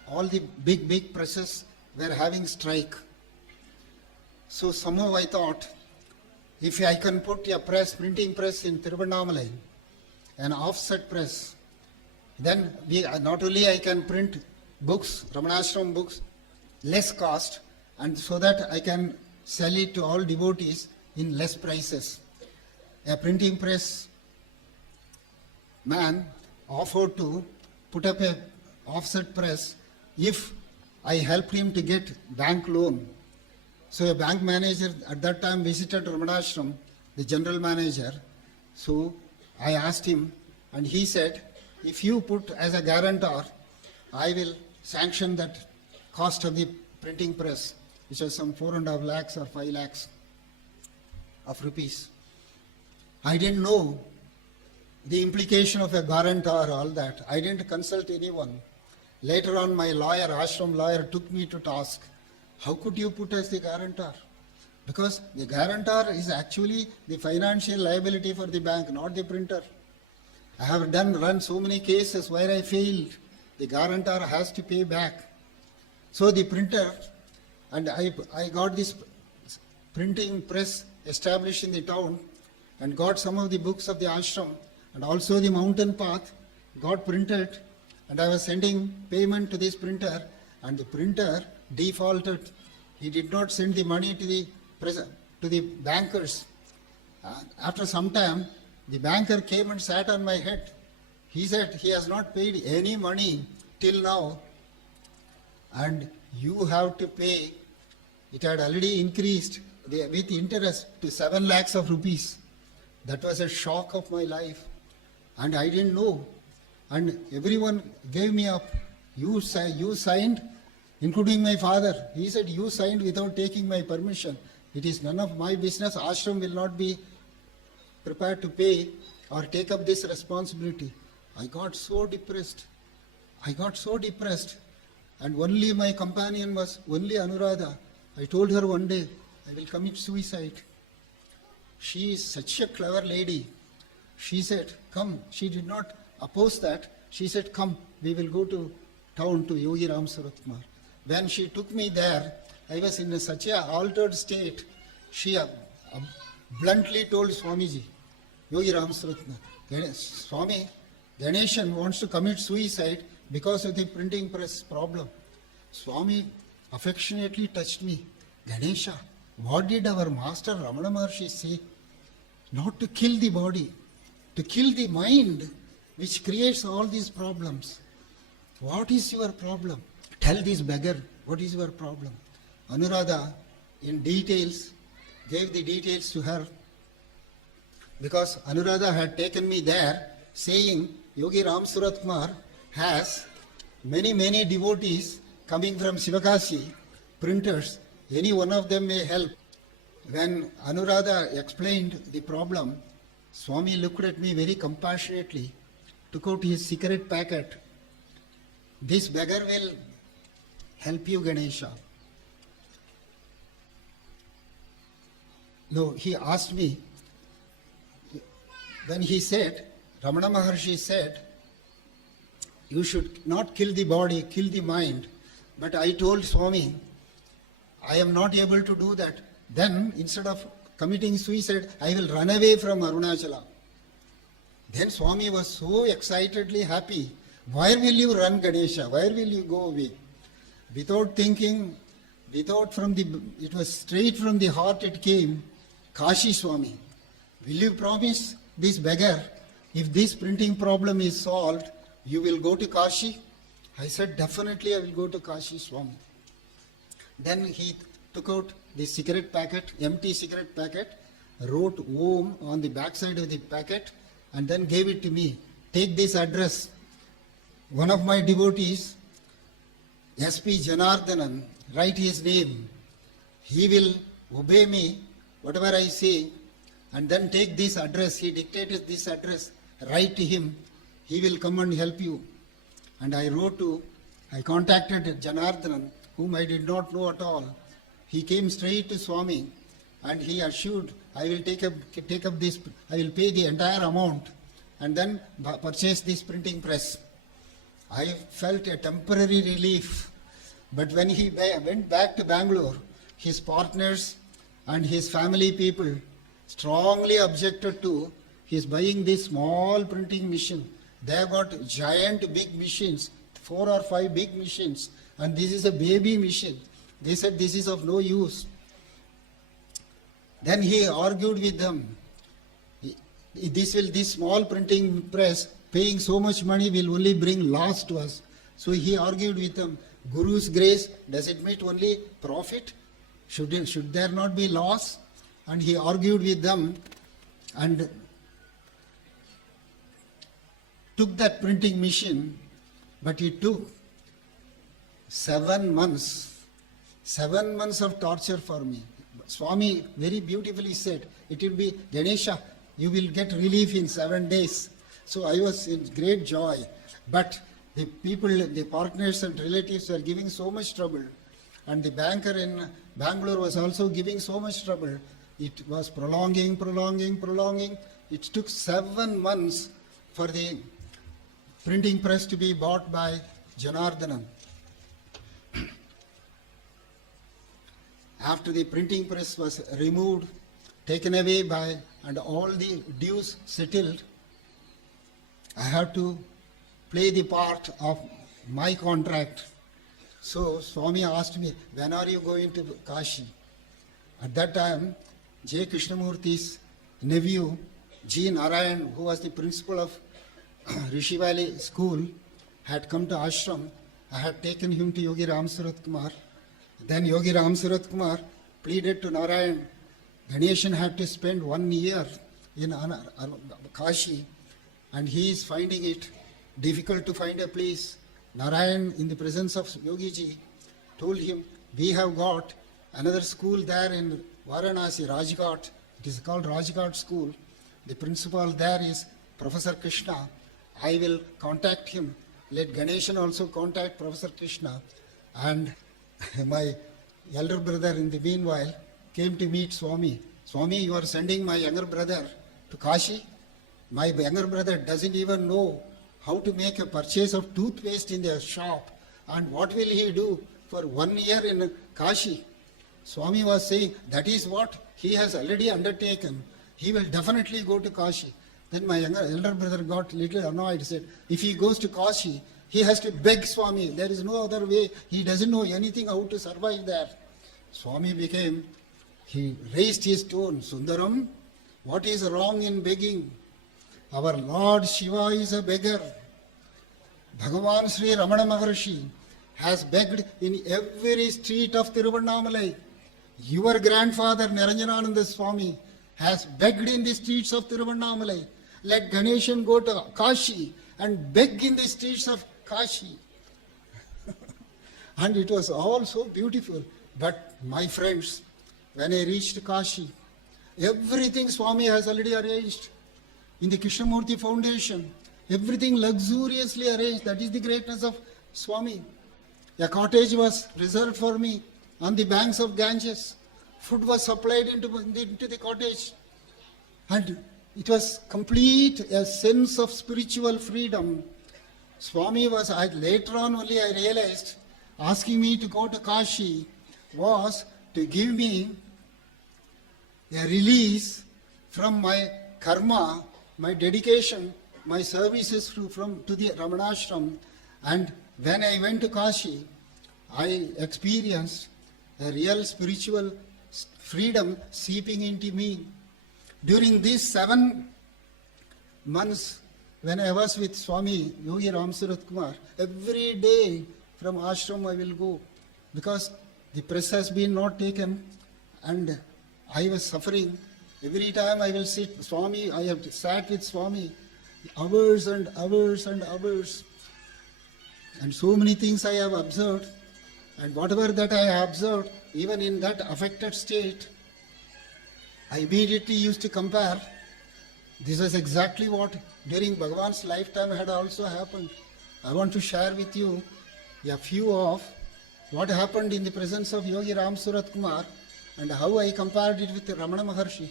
all the big presses were having strike. So somehow I thought, if I can put a printing press in Tiruvannamalai, an offset press, then not only I can print books, Ramanashram books, less cost, and so that I can sell it to all devotees in less prices. A printing press man offered to put up a offset press if I helped him to get bank loan. So a bank manager at that time visited Ramanashram, the general manager. So I asked him, and he said, if you put as a guarantor, I will sanction that cost of the printing press, which was some 4.5 lakhs or 5 lakhs of rupees. I didn't know the implication of a guarantor, all that. I didn't consult anyone. Later on, my lawyer, ashram lawyer, took me to task. How could you put as the guarantor? Because the guarantor is actually the financial liability for the bank, not the printer. I have run so many cases where I failed. The guarantor has to pay back. So the printer, and I got this printing press established in the town and got some of the books of the ashram and also the mountain path got printed, and I was sending payment to this printer, and the printer defaulted. He did not send the money to the bankers. After some time, the banker came and sat on my head. He said he has not paid any money till now, and you have to pay. It had already increased with interest to 7 lakhs of rupees. That was a shock of my life, and I didn't know. And everyone gave me up. You signed, including my father. He said, you signed without taking my permission. It is none of my business. Ashram will not be prepared to pay or take up this responsibility. I got so depressed. And only my companion was only Anuradha. I told her one day, I will commit suicide. She is such a clever lady. She said, come. She did not oppose that. She said, come, we will go to town to Yogi Ramsuratkumar. When she took me there, I was in such a altered state. She bluntly told Swamiji, Yogi Ramsuratkumar, Swami, Ganesan wants to commit suicide because of the printing press problem. Swami affectionately touched me. Ganesha, what did our master Ramana Maharshi say? Not to kill the body, to kill the mind, which creates all these problems. What is your problem? Tell this beggar, what is your problem? Anuradha, in details, gave the details to her, because Anuradha had taken me there, saying, Yogi Ramsuratkumar has many devotees coming from Sivakasi, printers, any one of them may help. When Anuradha explained the problem, Swami looked at me very compassionately, took out his cigarette packet. This beggar will help you, Ganesha. No, he asked me, when he said, Ramana Maharshi said, you should not kill the body, kill the mind. But I told Swami, I am not able to do that. Then, instead of committing suicide, I will run away from Arunachala. Then Swami was so excitedly happy. Where will you run, Ganesha? Where will you go away? Without thinking, it was straight from the heart it came, Kashi Swami. Will you promise this beggar, if this printing problem is solved, you will go to Kashi? I said, definitely I will go to Kashi, Swami. Then he took out the cigarette packet, empty cigarette packet, wrote Om on the backside of the packet, and then gave it to me. Take this address. One of my devotees, S.P. Janardhanan, write his name. He will obey me, whatever I say, and then take this address. He dictated this address. Write to him. He will come and help you. And I contacted Janardhanan, whom I did not know at all. He came straight to Swami, and he assured, I will take up this, I will pay the entire amount and then purchase this printing press. I felt a temporary relief. But when he went back to Bangalore, his partners and his family people strongly objected to his buying this small printing machine. They have got giant big machines, 4 or 5 big machines, and this is a baby machine. They said this is of no use. Then he argued with them. This small printing press, paying so much money will only bring loss to us. So he argued with them. Guru's grace, does it mean only profit? Should there not be loss? And he argued with them and took that printing machine, but it took 7 months. 7 months of torture for me. Swami very beautifully said, it will be, Ganesha, you will get relief in 7 days. So I was in great joy. But the people, the partners and relatives were giving so much trouble. and the banker in Bangalore was also giving so much trouble. It was prolonging. It took 7 months for the printing press to be bought by Janardhanan. After the printing press was removed, taken away by, and all the dues settled, I had to play the part of my contract. So Swami asked me, when are you going to Kashi? At that time, J. Krishnamurti's nephew, G. Narayan, who was the principal of Rishi Valley School, had come to ashram. I had taken him to Yogi Ramsuratkumar. Then Yogi Ramsuratkumar pleaded to Narayan. Ganesan had to spend 1 year in Kashi, and he is finding it difficult to find a place. Narayan, in the presence of Yogi Ji, told him, we have got another school there in Varanasi, Rajghat. It is called Rajghat School. The principal there is Professor Krishna. I will contact him. Let Ganesan also contact Professor Krishna. And my elder brother in the meanwhile came to meet Swami. Swami, you are sending my younger brother to Kashi? My younger brother doesn't even know how to make a purchase of toothpaste in their shop. And what will he do for 1 year in Kashi? Swami was saying, that is what he has already undertaken. He will definitely go to Kashi. Then my elder brother got a little annoyed, said, if he goes to Kashi, he has to beg Swami. There is no other way. He doesn't know anything how to survive there. Swami he raised his tone. Sundaram, what is wrong in begging? Our Lord Shiva is a beggar. Bhagawan Sri Ramana Maharshi has begged in every street of Tiruvannamalai. Your grandfather Niranjanananda Swami has begged in the streets of Tiruvannamalai. Let Ganesan go to Kashi and beg in the streets of Kashi. And it was all so beautiful. But my friends, when I reached Kashi, everything Swami has already arranged. In the Krishnamurti Foundation, everything luxuriously arranged. That is the greatness of Swami. A cottage was reserved for me on the banks of Ganges. Food was supplied into the cottage. And it was complete a sense of spiritual freedom. Swami was, later on only I realized, asking me to go to Kashi was to give me a release from my karma, my dedication, my services to the Ramana Ashram. And when I went to Kashi, I experienced a real spiritual freedom seeping into me. During these 7 months, when I was with Swami Yogi Ramsuratkumar, every day from ashram I will go, because the press has been not taken and I was suffering. Every time I will sit, Swami, I have sat with Swami hours and hours and hours. And so many things I have observed. And whatever that I have observed, even in that affected state, I immediately used to compare. This is exactly what during Bhagavan's lifetime had also happened. I want to share with you a few of what happened in the presence of Yogi Ramsuratkumar and how I compared it with Ramana Maharshi.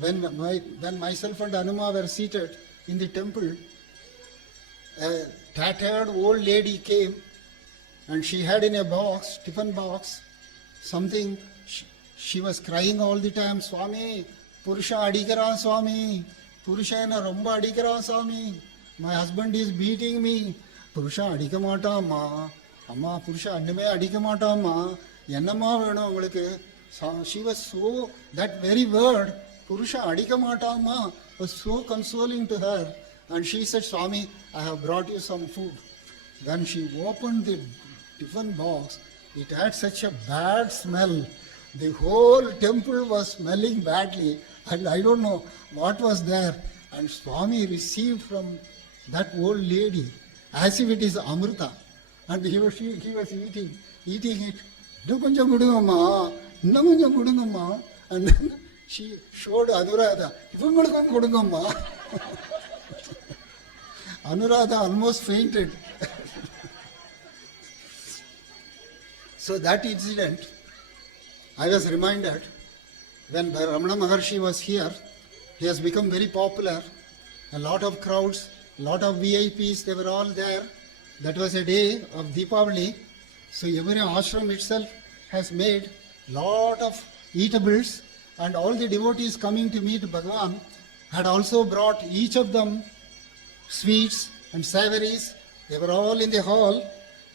When myself and Anuma were seated in the temple, a tattered old lady came and she had in a box, tiffin box, something. She was crying all the time, Swami, Purusha Adikara Swami, Purusha ena romba Adikara Swami, my husband is beating me, Purusha Adikamata Ma, Amma Purusha Andame Adikamata Ma, Yanama Vena Ungalake. She was so, that very word, Purusha Adikamata Ma, was so consoling to her. And she said, Swami, I have brought you some food. When she opened the tiffin box, it had such a bad smell. The whole temple was smelling badly, and I don't know what was there. And Swami received from that old lady as if it is Amrita. And he was eating it. And then she showed Anuradha. Anuradha almost fainted. So that incident, I was reminded when Ramana Maharshi was here, he has become very popular. A lot of crowds, a lot of VIPs, they were all there. That was a day of Deepavali. So every ashram itself has made lot of eatables, and all the devotees coming to meet Bhagavan had also brought each of them sweets and savories. They were all in the hall,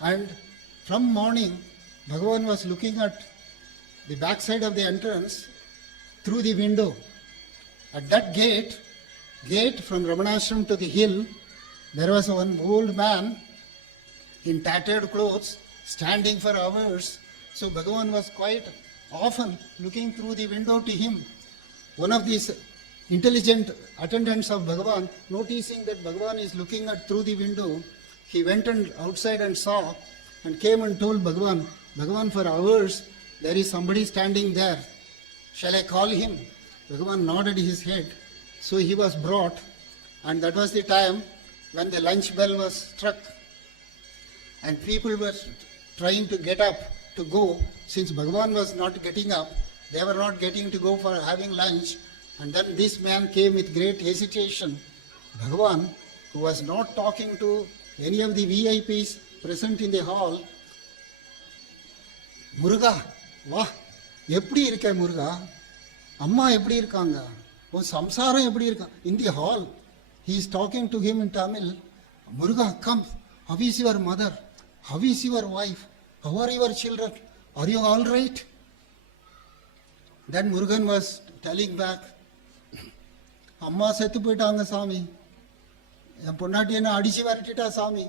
and from morning Bhagavan was looking at the backside of the entrance through the window. At that gate from Ramanashram to the hill, there was one old man in tattered clothes standing for hours. So Bhagavan was quite often looking through the window to him. One of these intelligent attendants of Bhagavan, noticing that Bhagavan is looking through the window, he went outside and saw and came and told Bhagavan, Bhagavan, for hours there is somebody standing there. Shall I call him? Bhagavan nodded his head. So he was brought, and that was the time when the lunch bell was struck, and people were trying to get up to go. Since Bhagavan was not getting up, they were not getting to go for having lunch. And then this man came with great hesitation. Bhagavan, who was not talking to any of the VIPs present in the hall, Muruga, வா எப்படி இருக்க முருகா, அம்மா எப்படி இருக்காங்க, உன் சம்சாரம் எப்படி இருக்கா, in the hall he is talking to him in Tamil. Muruga, come, how is your mother, how is your wife, how are your children, are you all right? Then Murugan was telling back, அம்மா செத்து போயிட்டாங்க சாமி, என் பொண்டாட்டி என்ன அடிச்சு வரட்டிட்டா சாமி,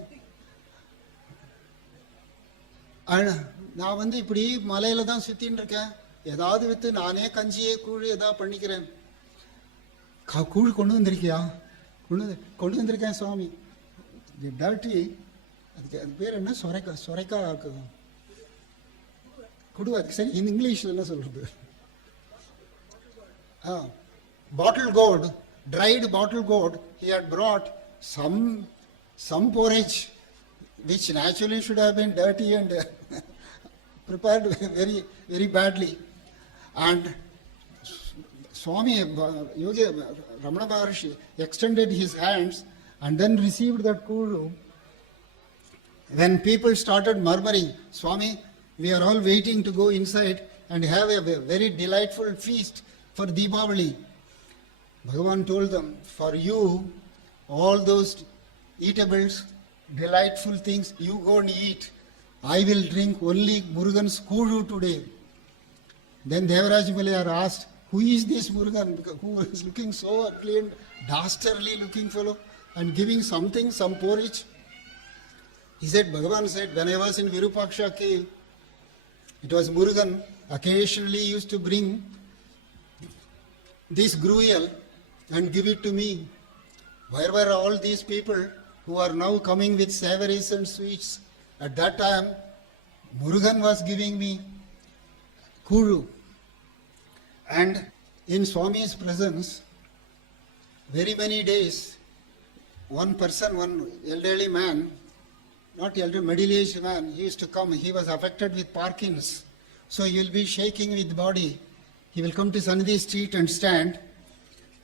நான் இப்படி மலையில தான் சுத்தின்னு இருக்கேன், ஏதாவது வித்து நானே கஞ்சியே கூழ் ஏதாவது பண்ணிக்கிறேன். கூழ் கொண்டு வந்திருக்கியா? கொண்டு வந்திருக்கேன் சுவாமி. டர்ட்டி, அதுக்கு அது பேர் என்ன, சொரைக்கா குடு, அதுக்கு சரி இங்கிலீஷ்ல என்ன சொல்றது, bottle gourd, dried bottle gourd. He had brought some porridge which naturally should have been dirty and prepared very, very badly. And Swami, Yogi Ramana Maharshi extended his hands and then received that kuru. When people started murmuring, Swami, we are all waiting to go inside and have a very delightful feast for Deepavali. Bhagavan told them, for you, all those eatables, delightful things, you go and eat. I will drink only Murugan's kuru today. Then Devaraj Malayar asked, who is this Murugan, who is looking so clean, dastardly looking fellow, and giving something, some porridge? He said, Bhagavan said, when I was in Virupaksha cave, it was Murugan occasionally used to bring this gruel and give it to me. Where were all these people who are now coming with savories and sweets? At that time, Murugan was giving me kuru. And in Swami's presence, very many days, one person, one elderly man, not elderly, middle-aged man, he used to come. He was affected with Parkinson's. So he will be shaking with body. He will come to Sannidhi street and stand.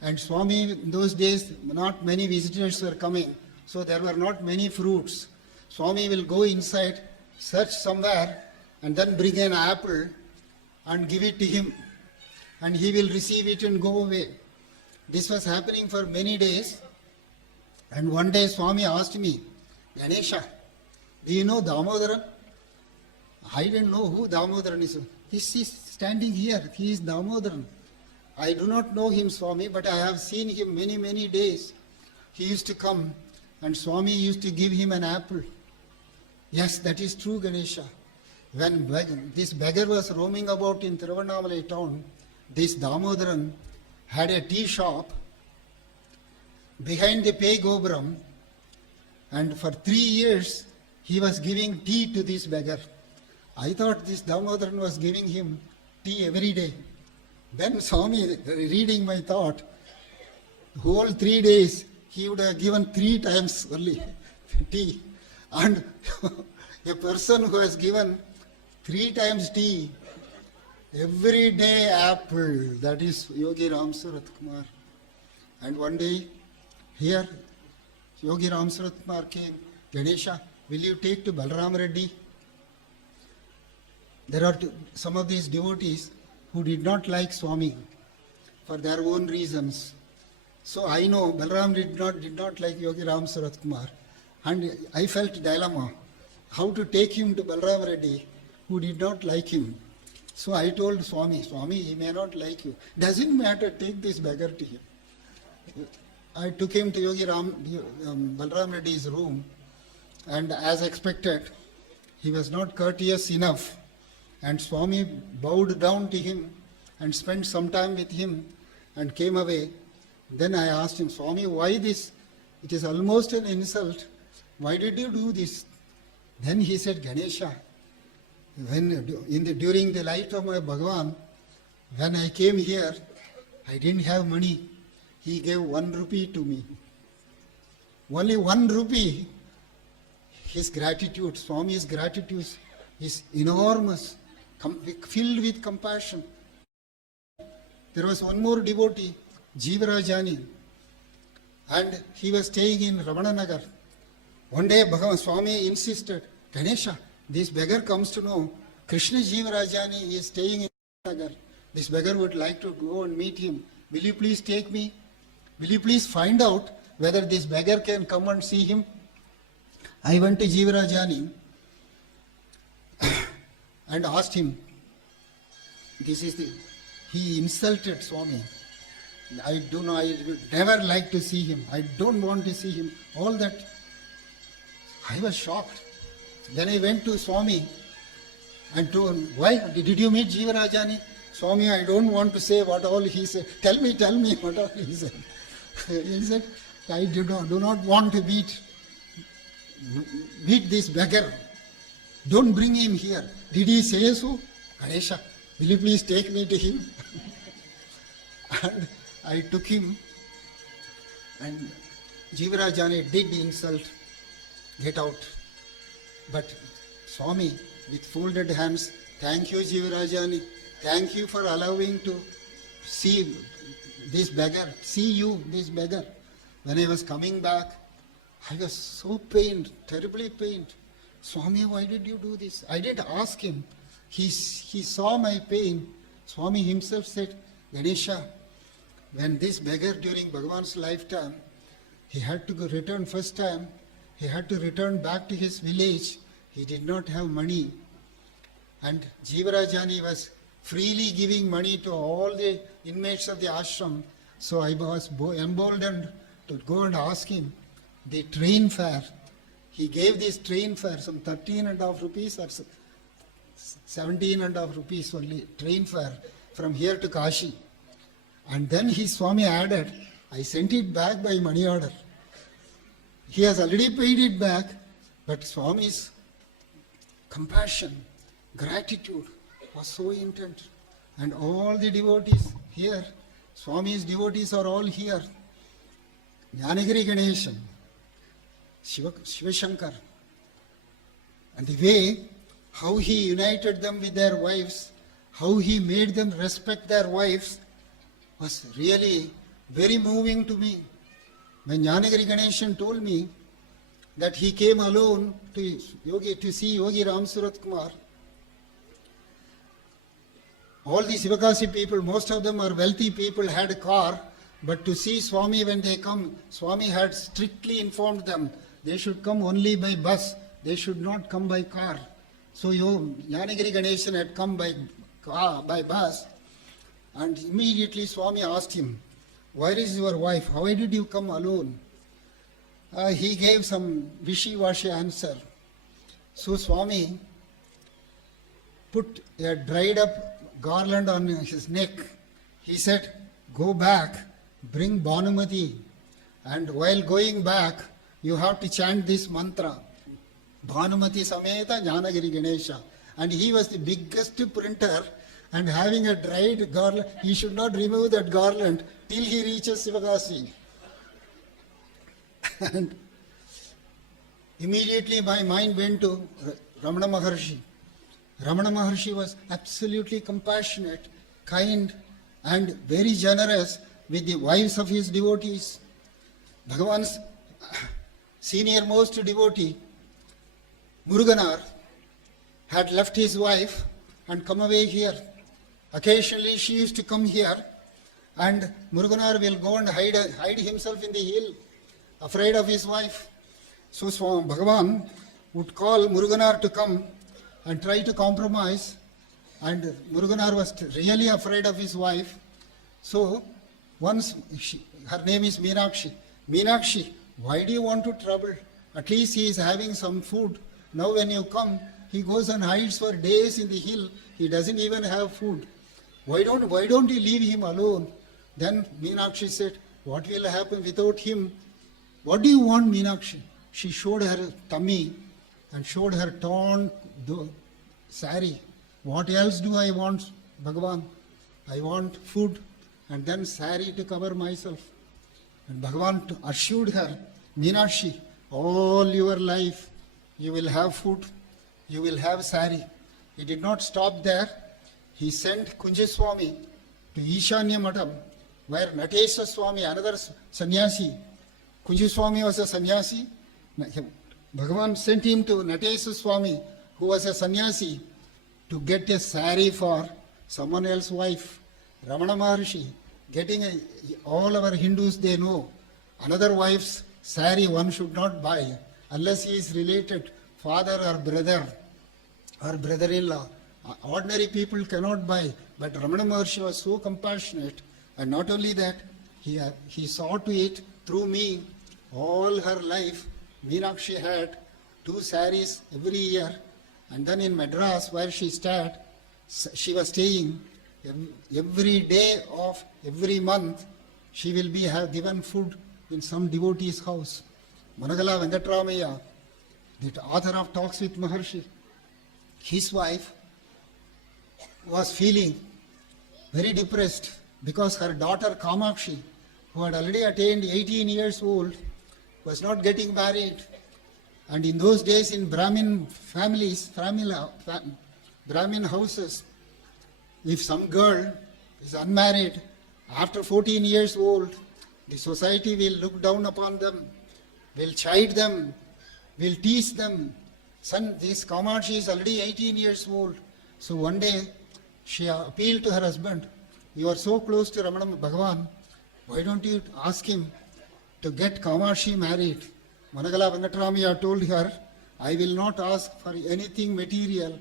And Swami, in those days, not many visitors were coming. So there were not many fruits. Swami will go inside, search somewhere, and then bring an apple and give it to him. And he will receive it and go away. This was happening for many days. And one day Swami asked me, Ganesha, do you know Damodaran? I didn't know who Damodaran is. He is standing here. He is Damodaran. I do not know him, Swami, but I have seen him many, many days. He used to come and Swami used to give him an apple. Yes, that is true, Ganesha. When this beggar was roaming about in Tiruvannamalai town, this Damodaran had a tea shop behind the Pay Gopuram, and for 3 years he was giving tea to this beggar. I thought this Damodaran was giving him tea every day. Then Swami, reading my thought, whole 3 days he would have given 3 times only tea. And a person who has given 3 times tea, every day apple. That is Yogi Ramsuratkumar. And one day, here, Yogi Ramsuratkumar came. Ganesha, will you take to Balram Reddy? There are some of these devotees who did not like Swami for their own reasons. So I know Balram did not like Yogi Ramsuratkumar, and I felt dilemma how to take him to Balram Reddy who did not like him. So I told Swami, he may not like you. Doesn't matter, take this beggar to him. I took him to Balram Reddy's room, and as expected, he was not courteous enough. And Swami bowed down to him and spent some time with him and came away. Then I asked him, Swami, why this? It is almost an insult. Why did you do this? Then he said, Ganesha, during the life of my Bhagavan, when I came here, I didn't have money. He gave 1 rupee to me. Only 1 rupee. His gratitude, Swami's gratitude is enormous, filled with compassion. There was one more devotee, Jivarajani, and he was staying in Ramana Nagar. One day Bhagavan Swami insisted, Ganesha, this beggar comes to know Krishna Jivarajani is staying in Nagar. This beggar would like to go and meet him. Will you please take me? Will you please find out whether this beggar can come and see him? I went to Jivarajani and asked him, he insulted Swami. I would never like to see him. I don't want to see him. All that. I was shocked. Then I went to Swami and told him, why? Did you meet Jivarajani? Swami, I don't want to say what all he said. Tell me what all he said. He said, I do not want to meet this beggar. Don't bring him here. Did he say so? Ganesha, will you please take me to him? And I took him, and Jivarajani did insult, get out. But Swami, with folded hands, thank you Jivarajani, thank you for allowing to see this beggar, this beggar. When I was coming back, I was so pained, terribly pained. Swami, why did you do this? I did ask him. He saw my pain. Swami himself said, Ganesha, when this beggar during Bhagavan's lifetime, he had to return first time, he had to return back to his village. He did not have money. And Jivarajani was freely giving money to all the inmates of the ashram. So I was emboldened to go and ask him the train fare. He gave this train fare, some 13.5 rupees or 17.5 rupees only, train fare from here to Kashi. And then Swami added, I sent it back by money order. He has already paid it back, but Swami's compassion, gratitude was so intense. And all the devotees here, Swami's devotees are all here. Jnanagiri Ganesan, Shiva Shankar. And the way how he united them with their wives, how he made them respect their wives, was really very moving to me. When Jnanagiri Ganesan told me that he came alone to see Yogi Ramsuratkumar, all the Sivakasi people, most of them are wealthy people, had a car, but to see Swami when they come, Swami had strictly informed them they should come only by bus, they should not come by car. So Jnanagiri Ganesan had come by bus, and immediately Swami asked him, where is your wife? How did you come alone? He gave some wishy-washy answer. So Swami put a dried up garland on his neck. He said, go back, bring Bhanumati, and while going back, you have to chant this mantra, Bhanumati Sameta Jnanagiri Ganesha. And he was the biggest printer, and having a dried garland, he should not remove that garland till he reaches Sivakasi. And immediately my mind went to Ramana Maharshi. Ramana Maharshi was absolutely compassionate, kind, and very generous with the wives of his devotees. Bhagavan's senior most devotee, Muruganar, had left his wife and come away here. Occasionally she used to come here, and Muruganar will go and hide himself in the hill, afraid of his wife. So Bhagavan would call Muruganar to come and try to compromise, and Muruganar was really afraid of his wife. So once, her name is Meenakshi. Meenakshi, why do you want to trouble? At least he is having some food. Now when you come, he goes and hides for days in the hill. He doesn't even have food. Why don't you leave him alone? Then Meenakshi said, what will happen without him? What do you want, Meenakshi? She showed her tummy and showed her torn sari. What else do I want, Bhagavan? I want food and then sari to cover myself. And Bhagavan assured her, Meenakshi, all your life you will have food, you will have sari. He did not stop there. He sent Kunjaswami to Ishanya Matam, where Natesha Swami, another sannyasi, Kunjaswami was a sannyasi. Bhagavan sent him to Natesha Swami, who was a sannyasi, to get a sari for someone else's wife. Ramana Maharshi, all our Hindus, they know, another wife's sari one should not buy unless he is related, father or brother-in-law. Ordinary people cannot buy. But Ramana Maharshi was so compassionate, and not only that, he saw to it through me. All her life, Meenakshi had 2 saris every year, and then in Madras, where she was staying, every day of every month, she will be given food in some devotee's house. Managala Venkatramaya, the author of Talks with Maharshi, his wife was feeling very depressed because her daughter Kamakshi, who had already attained 18 years old, was not getting married. And in those days in Brahmin families, Brahmin houses, if some girl is unmarried, after 14 years old, the society will look down upon them, will chide them, will tease them. Son, this Kamakshi is already 18 years old. So one day, she appealed to her husband, you are so close to Ramana Bhagavan, why don't you ask him to get Kamakshi married? Managala Venkatramaya told her, I will not ask for anything material.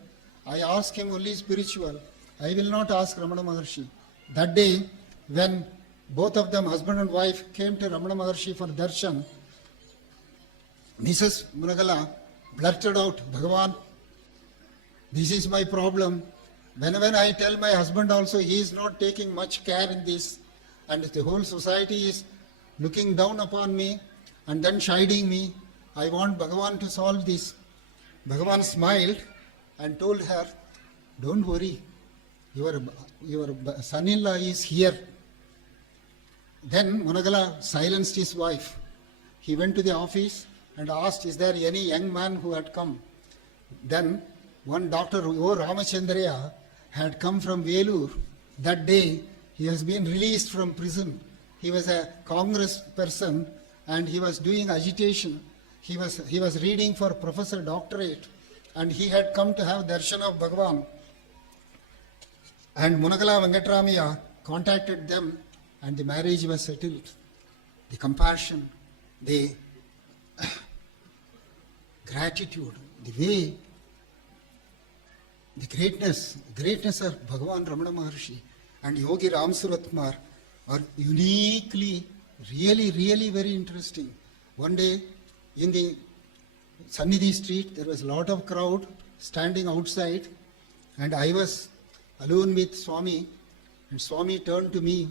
I ask him only spiritual. I will not ask Ramana Maharshi. That day, when both of them, husband and wife, came to Ramana Maharshi for darshan, Mrs. Managala blurted out, Bhagavan, this is my problem. Whenever I tell my husband also, he is not taking much care in this, and the whole society is looking down upon me and then chiding me. I want Bhagavan to solve this. Bhagavan smiled and told her, don't worry, your son-in-law is here. Then Managala silenced his wife. He went to the office and asked, is there any young man who had come? Then one Dr. O. Ramachandraya had come from Velur. That day he has been released from prison. He was a Congress person and he was doing agitation. He was reading for professor doctorate, and he had come to have darshan of Bhagavan. And Munagala Venkatramaya contacted them, and the marriage was settled. The compassion, the gratitude, the way, the greatness of Bhagawan Ramana Maharshi and Yogi Ramsuratkumar are uniquely, really very interesting. One day in the Sannidhi street, there was a lot of crowd standing outside, and I was alone with Swami, and Swami turned to me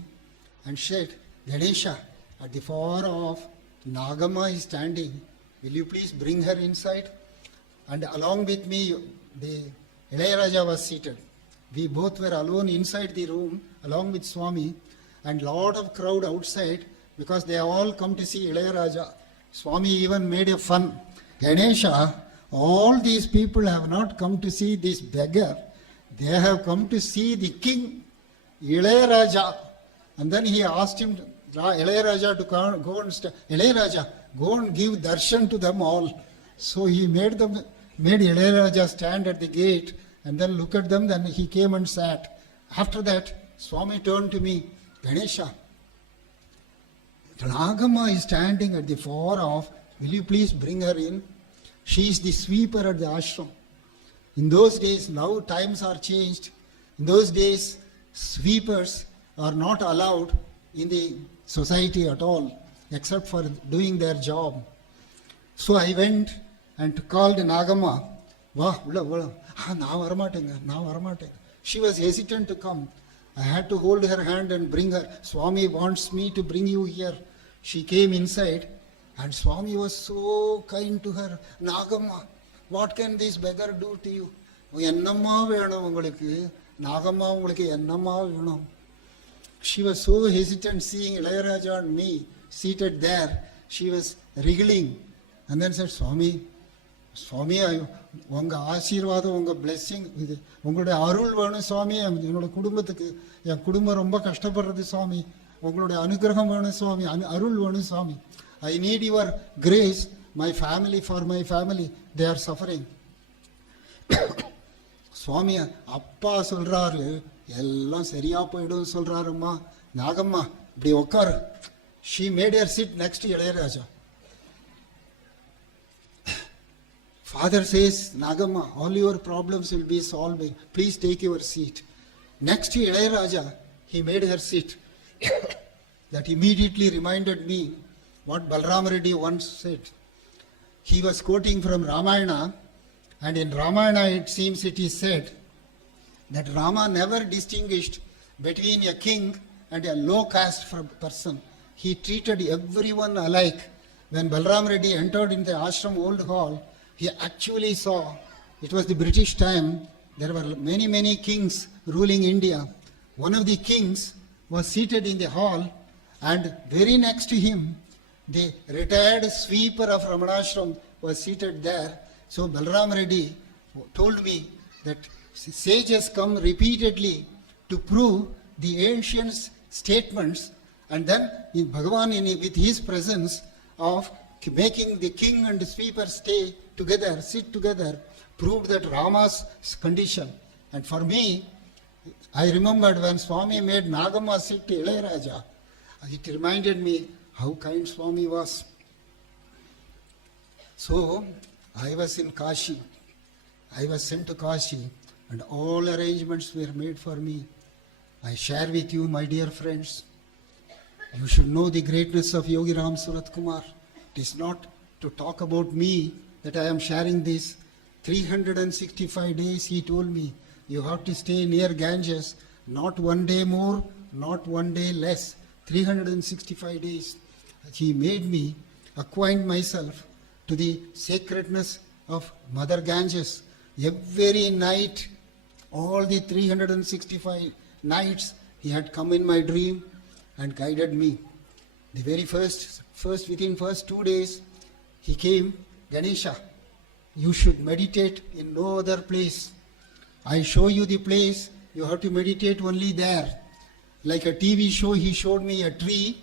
and said, Ganesha, at the far off, Nagama is standing. Will you please bring her inside? And along with me, the Ilayaraja was seated. We both were alone inside the room, along with Swami, and lot of crowd outside, because they have all come to see Ilayaraja. Swami even made a fun. Ganesha, all these people have not come to see this beggar. They have come to see the king, Ilayaraja. And then he asked him, Ilayaraja, to go and Ilayaraja, go and give darshan to them all. So he made Ilayaraja stand at the gate and then look at them. Then he came and sat. After that, Swami turned to me, Ganesha, Nagama is standing at the far off. Will you please bring her in? She is the sweeper at the ashram. In those days, now times are changed. In those days, sweepers are not allowed in the society at all, except for doing their job. So I went and called Nagama. She was hesitant to come. I had to hold her hand and bring her. Swami wants me to bring you here. She came inside and Swami was so kind to her. Nagama, what can this beggar do to you? Nagama, she was so hesitant seeing Ilayaraja and me seated there. She was wriggling and then said, Swami, உங்க ஆசீர்வாதம் உங்க blessing இது உங்களுடைய அருள் வேணும் சுவாமி. என்னோட குடும்பத்துக்கு என் குடும்பம் ரொம்ப கஷ்டப்படுறது சுவாமி. உங்களுடைய அனுகிரகம் வேணும் சுவாமி, அருள் வேணும் Swami. I need your grace. My family, for my family, they are suffering. Swami அப்பா சொல்றாரு, எல்லாம் சரியா போயிடும் சொல்றாரும்மா. நாகம்மா இப்படி உட்காரு. She made her sit next Ilaiyaraaja. Father says, Nagama, all your problems will be solved. Please take your seat. Next to Ilayaraja, he made her sit. That immediately reminded me what Balram Reddy once said. He was quoting from Ramayana, and in Ramayana it seems it is said that Rama never distinguished between a king and a low caste person. He treated everyone alike. When Balram Reddy entered in the ashram old hall, he actually saw, it was the British time, there were many kings ruling India. One of the kings was seated in the hall, and very next to him, the retired sweeper of Ramanashram was seated there. So Balram Reddy told me that sages come repeatedly to prove the ancient statements, and then in Bhagavan, with his presence of making the king and the sweeper stay together, sit together, proved that Rama's condition. And for me, I remembered when Swami made Nagama sit to Ilayaraja, it reminded me how kind Swami was. So, I was in Kashi. I was sent to Kashi, and all arrangements were made for me. I share with you, my dear friends, you should know the greatness of Yogi Ramsuratkumar. It is not to talk about me that I am sharing this. 365 days he told me, you have to stay near Ganges, not one day more, not one day less. 365 days. He made me acquaint myself to the sacredness of Mother Ganges. Every night, all the 365 nights, he had come in my dream and guided me. The very within first 2 days, he came, Ganesha, you should meditate in no other place. I show you the place, you have to meditate only there. Like a TV show, he showed me a tree,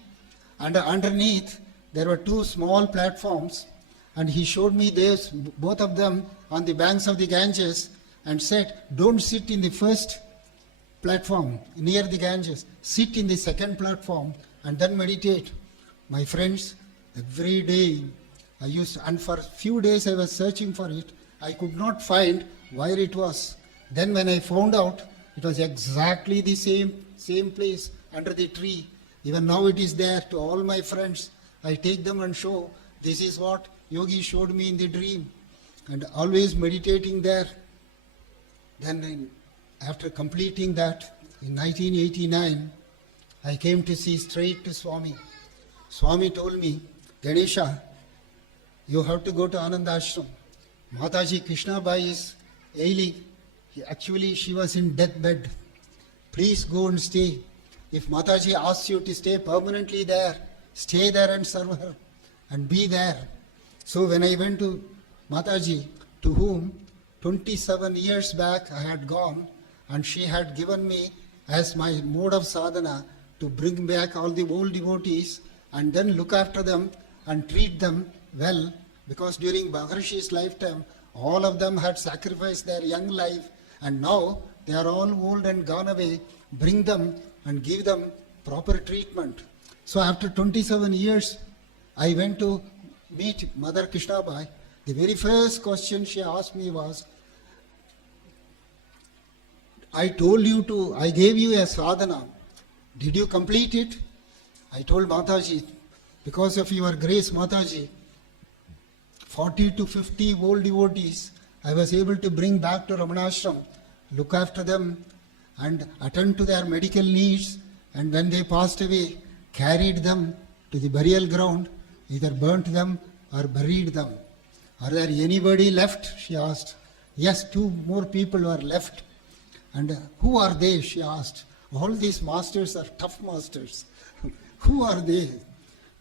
and underneath there were 2 small platforms, and he showed me this, both of them on the banks of the Ganges, and said, don't sit in the first platform near the Ganges, sit in the second platform and then meditate. My friends, every day I used, and for a few days I was searching for it. I could not find where it was. Then when I found out, it was exactly the same place under the tree. Even now it is there. To all my friends, I take them and show, this is what Yogi showed me in the dream. And always meditating there. Then after completing that, in 1989, I came to see straight to Swami. Swami told me, Ganesha, you have to go to Ananda Ashram. Mataji Krishna Bai is ailing. Actually, she was in deathbed. Please go and stay. If Mataji asks you to stay permanently there, stay there and serve her and be there. So when I went to Mataji, to whom 27 years back I had gone, and she had given me as my mode of sadhana to bring back all the old devotees and then look after them and treat them well, because during Maharshi's lifetime, all of them had sacrificed their young life, and now they are all old and gone away. Bring them and give them proper treatment. So after 27 years, I went to meet Mother Krishnabai. The very first question she asked me was, I gave you a sadhana. Did you complete it? I told Mataji, because of your grace, Mataji, 40 to 50 old devotees I was able to bring back to Ramana Ashram, look after them and attend to their medical needs, and when they passed away, carried them to the burial ground, either burnt them or buried them. Are there anybody left? She asked. Yes, 2 more people were left. And who are they? She asked. All these masters are tough masters. Who are they?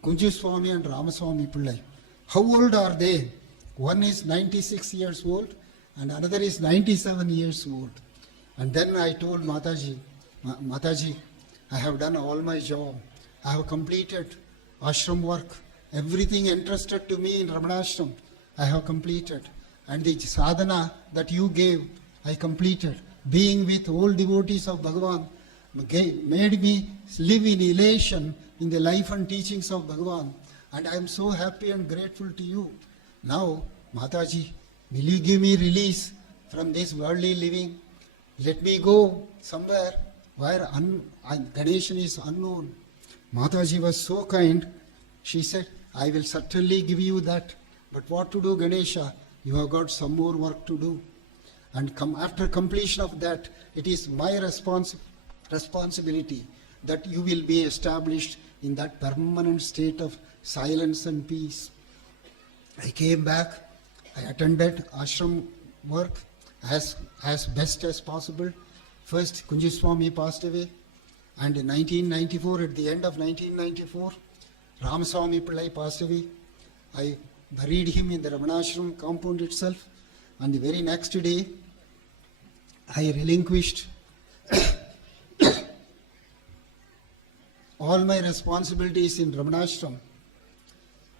Kunju Swami and Ramaswamy Pillai. How old are they? One is 96 years old and another is 97 years old. And then I told Mataji, Mataji, I have done all my job. I have completed ashram work. Everything entrusted to me in Ramana Ashram, I have completed. And the sadhana that you gave, I completed. Being with all devotees of Bhagavan made me live in elation in the life and teachings of Bhagavan. And I am so happy and grateful to you. Now, Mataji, will you give me release from this worldly living? Let me go somewhere where Ganesan is unknown. Mataji was so kind. She said, I will certainly give you that. But what to do, Ganesha? You have got some more work to do. And after completion of that, it is my responsibility that you will be established in that permanent state of silence and peace. I came back. I attended ashram work as best as possible. First, Kunju Swami passed away. And in 1994, at the end of 1994, Ramaswamy Pillai passed away. I buried him in the Ramana Ashram compound itself. And the very next day, I relinquished all my responsibilities in Ramana Ashram.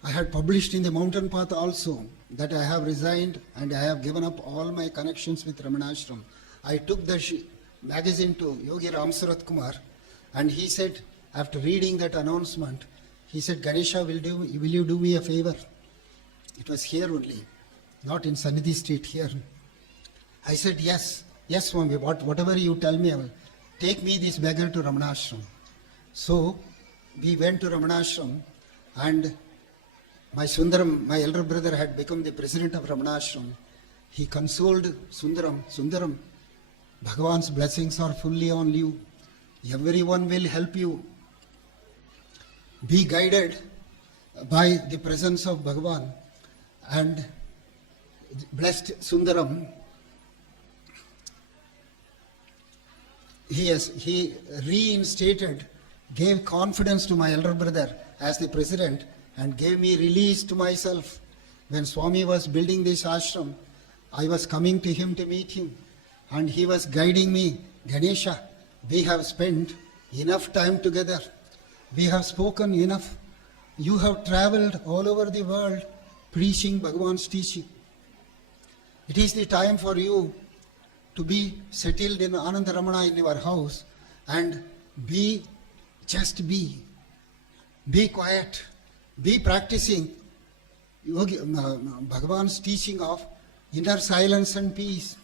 I had published in the Mountain Path also that I have resigned and I have given up all my connections with Ramana Ashram. I took the magazine to Yogi Ramsuratkumar, and he said, after reading that announcement, he said, Ganesha, will you do me a favor? It was here only, not in Sannidhi Street, here. I said, yes, Swami, whatever you tell me, I will. Take me this beggar to Ramana Ashram. So, we went to Ramana Ashram, and my Sundaram, my elder brother, had become the president of Ramana Ashram. He consoled Sundaram, Bhagavan's blessings are fully on you. Everyone will help you. Be guided by the presence of Bhagavan. And blessed Sundaram, he reinstated, gave confidence to my elder brother as the president, and gave me release to myself. When Swami was building this ashram, I was coming to him to meet him, and he was guiding me. Ganesha, we have spent enough time together. We have spoken enough. You have traveled all over the world preaching Bhagavan's teaching. It is the time for you to be settled in Ananda Ramana in your house and be quiet, be practicing Bhagavan's teaching of inner silence and peace.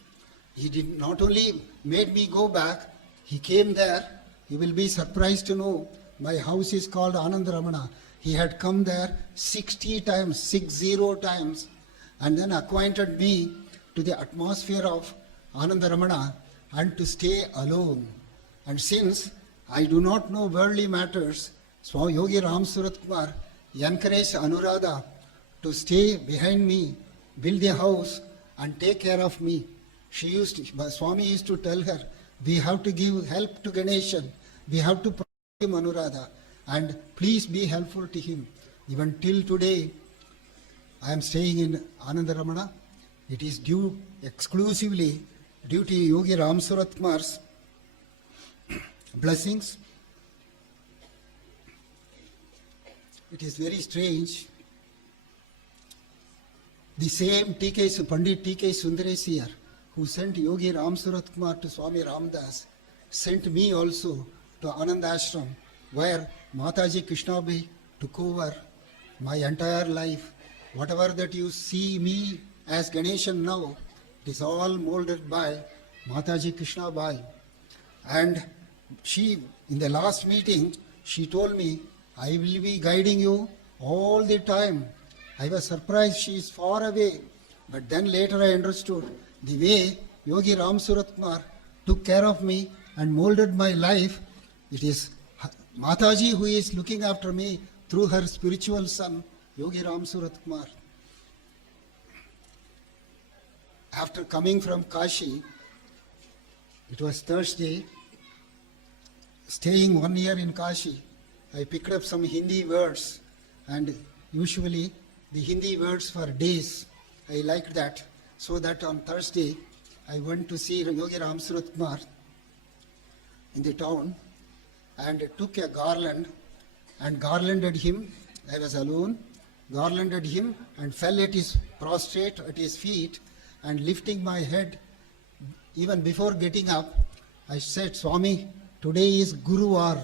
He did not only made me go back, he came there. You will be surprised to know my house is called Ananda Ramana. He had come there 60 times, and then acquainted me to the atmosphere of Ananda Ramana and to stay alone. And since I do not know worldly matters, so Yogi Ramsuratkumar encouraged Anuradha to stay behind me, build a house and take care of me. Swami used to tell her, we have to give help to Ganesan, we have to protect him, Anuradha, and please be helpful to him. Even till today, I am staying in Ananda Ramana. It is exclusively due to Yogi Ramsuratkumar's blessings. It is very strange. The same Pandit T.K. Sundaresiyar, who sent Yogi Ramsuratkumar to Swami Ramdas, sent me also to Anand Ashram, where Mataji Krishnabai took over my entire life. Whatever that you see me as Ganesan now, it is all molded by Mataji Krishnabai. And she, in the last meeting, she told me, I will be guiding you all the time. I was surprised she is far away. But then later I understood the way Yogi Ramsuratkumar took care of me and molded my life. It is Mataji who is looking after me through her spiritual son, Yogi Ramsuratkumar. After coming from Kashi, it was Thursday, staying 1 year in Kashi, I picked up some Hindi words, and usually the Hindi words for days, I liked that. So that on Thursday, I went to see Yogi Ramsuratkumar in the town and took a garland and garlanded him. I was alone, garlanded him and fell at his prostrate at his feet, and lifting my head, even before getting up, I said, Swami, today is Guruvar.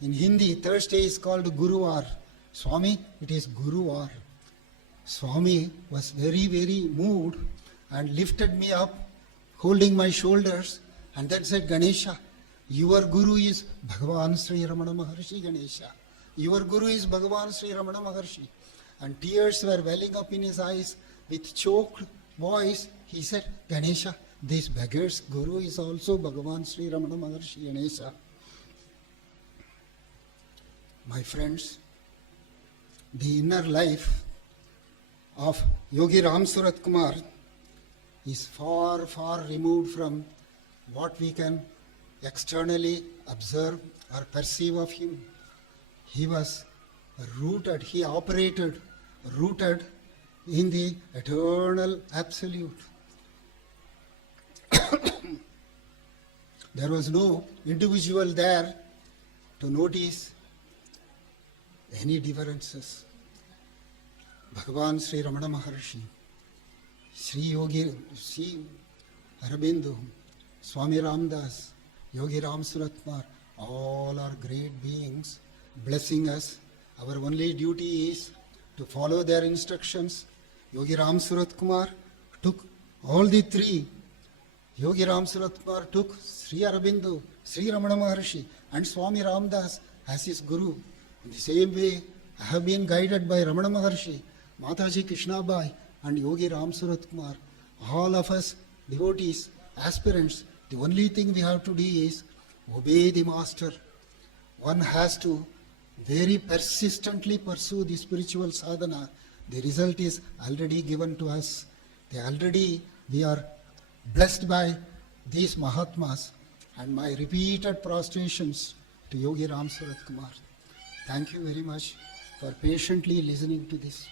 In Hindi, Thursday is called Guruvar. Swami, it is Guruvar. Swami was very, very moved and lifted me up, holding my shoulders, and then said, Ganesha, your Guru is Bhagawan Sri Ramana Maharshi, Ganesha. Your Guru is Bhagawan Sri Ramana Maharshi. And tears were welling up in his eyes. With choked voice, he said, Ganesha, this beggar's Guru is also Bhagavan Sri Ramana Maharshi, Ganesha. My friends, the inner life of Yogi Ramsuratkumar is far, far removed from what we can externally observe or perceive of him. He was rooted, he operated rooted in the eternal absolute. There was no individual there to notice any differences. Bhagavan Sri Ramana Maharshi, Sri Yogi, Sri Aurobindo, Swami Ramdas, Yogi Ramsuratkumar, all are great beings blessing us. Our only duty is to follow their instructions. Yogi Ramsuratkumar took all the three. Yogi Ramsuratkumar took Sri Aurobindo, Sri Ramana Maharshi and Swami Ramdas as his Guru. In the same way, I have been guided by Ramana Maharshi, Mataji Krishnabai and Yogi Ramsuratkumar. All of us devotees, aspirants, the only thing we have to do is obey the Master. One has to very persistently pursue the spiritual sadhana. The result is already given to us. We are blessed by these Mahatmas, and my repeated prostrations to Yogi Ramsuratkumar. Thank you very much for patiently listening to this.